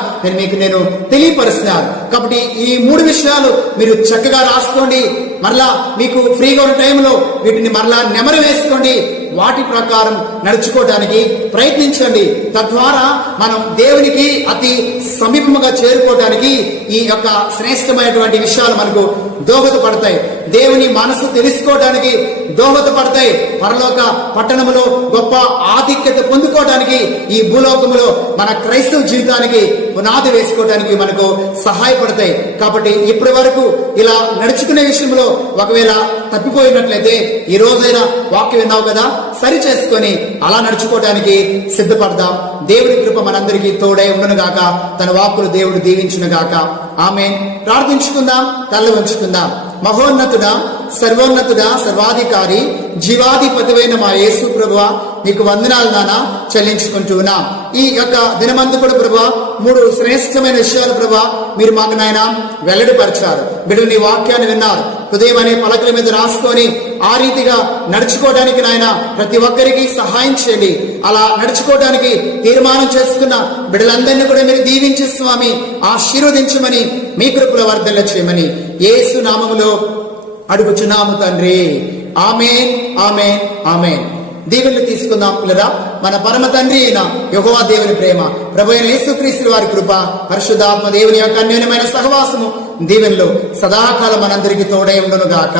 నేను తెలియపరుస్తున్నాను. కాబట్టి ఈ 3 విషయాలు మీరు చక్కగా రాసుకోండి. మరలా మీకు ఫ్రీగా ఉన్న టైంలో వీటిని మరలా నెమరు వేసుకోండి. వాటి ప్రకారం నడుచుకోవడానికి ప్రయత్నించండి. తద్వారా మనం దేవునికి అతి సమీపముగా చేరుకోవడానికి ఈ యొక్క శ్రేష్టమైనటువంటి విషయాలు మనకు దోహదపడతాయి. దేవుని మనసు తెలుసుకోవడానికి దోహదపడతాయి. పరలోక పట్టణములో గొప్ప ఆధిక్యత పొందుకోవడానికి, ఈ భూలోకములో మన క్రైస్తవ జీవితానికి పునాది వేసుకోవడానికి మనకు సహాయపడతాయి. కాబట్టి ఇప్పటి వరకు ఇలా నడుచుకునే విషయంలో ఒకవేళ తప్పిపోయినట్లయితే ఈ రోజైనా వాక్యం విన్నావు కదా, సరి చేసుకొని అలా నడుచుకోవడానికి సిద్ధపడదాం. దేవుని కృప మనందరికీ తోడై ఉండును గాక. తన వాక్కులు దేవుడు దీవించును గాక. ఆమేన్. ప్రార్థించుకుందాం, తల ఉంచుకుందాం. మహోన్నతుడా, సర్వోన్నతుడా, సర్వాధికారి, జీవాధిపతివైన మా యేసు ప్రభువా, మీకు వందనాలు నాన్న చెల్లించుకుంటున్నాం. ఈ యొక్క దినమందు కూడా ప్రభువా 3 శ్రేష్టమైన విషయాలు ప్రభువా మీరు మాకు నాయన వెల్లడిపరిచారు. బిడ్డలు నీ వాక్యాన్ని విన్నారు, హృదయం అనే పలకల మీద రాసుకొని ఆ రీతిగా నడుచుకోవడానికి నాయన ప్రతి ఒక్కరికి సహాయం చేయండి. అలా నడుచుకోవడానికి తీర్మానం చేసుకున్న బిడ్డలందరినీ కూడా మీరు దీవించి స్వామి ఆశీర్వదించమని, మీ కృపల వర్ధన చేయమని యేసు నామములో అడుగుచున్నాము తండ్రి. ఆమేన్, ఆమేన్, ఆమేన్. దీవెనలు తీసుకుందాం పిల్లరా. మన పరమ తండ్రి అయిన యెహోవా దేవుని ప్రేమ, ప్రభు అయిన యేసుక్రీస్తు వారి కృప, పరిశుద్ధాత్మ దేవుని యొక్క అన్యోన్యమైన సహవాసము, దీవెనలు సదాకాలం మనందరికీ తోడై ఉండును గాక.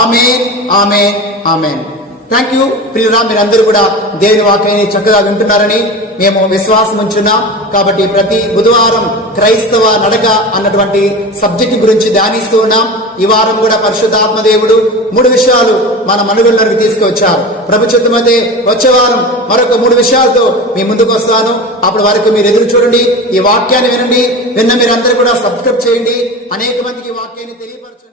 Amen, amen, amen. Thank you ప్రియురా. మీరందరూ కూడా దేవుని వాక్యాన్ని చక్కగా వింటున్నారని మేము విశ్వాసం ఉంచున్నాం. కాబట్టి ప్రతి బుధవారం క్రైస్తవ నడక అన్నటువంటి సబ్జెక్ట్ గురించి ధ్యానిస్తూ ఉన్నాం. ఈ వారం కూడా పరిశుద్ధాత్మ దేవుడు 3 విషయాలు మన మనుగడలోకి తీసుకువచ్చారు. ప్రభు చిత్తమైతే వచ్చే వారం మరొక 3 విషయాలతో మీ ముందుకు వస్తాను. అప్పటి వరకు మీరు ఎదురు చూడండి, ఈ వాక్యాన్ని వినండి. విన్న మీరందరూ కూడా సబ్స్క్రైబ్ చేయండి, అనేక మందికి వాక్యాన్ని తెలియపరచండి.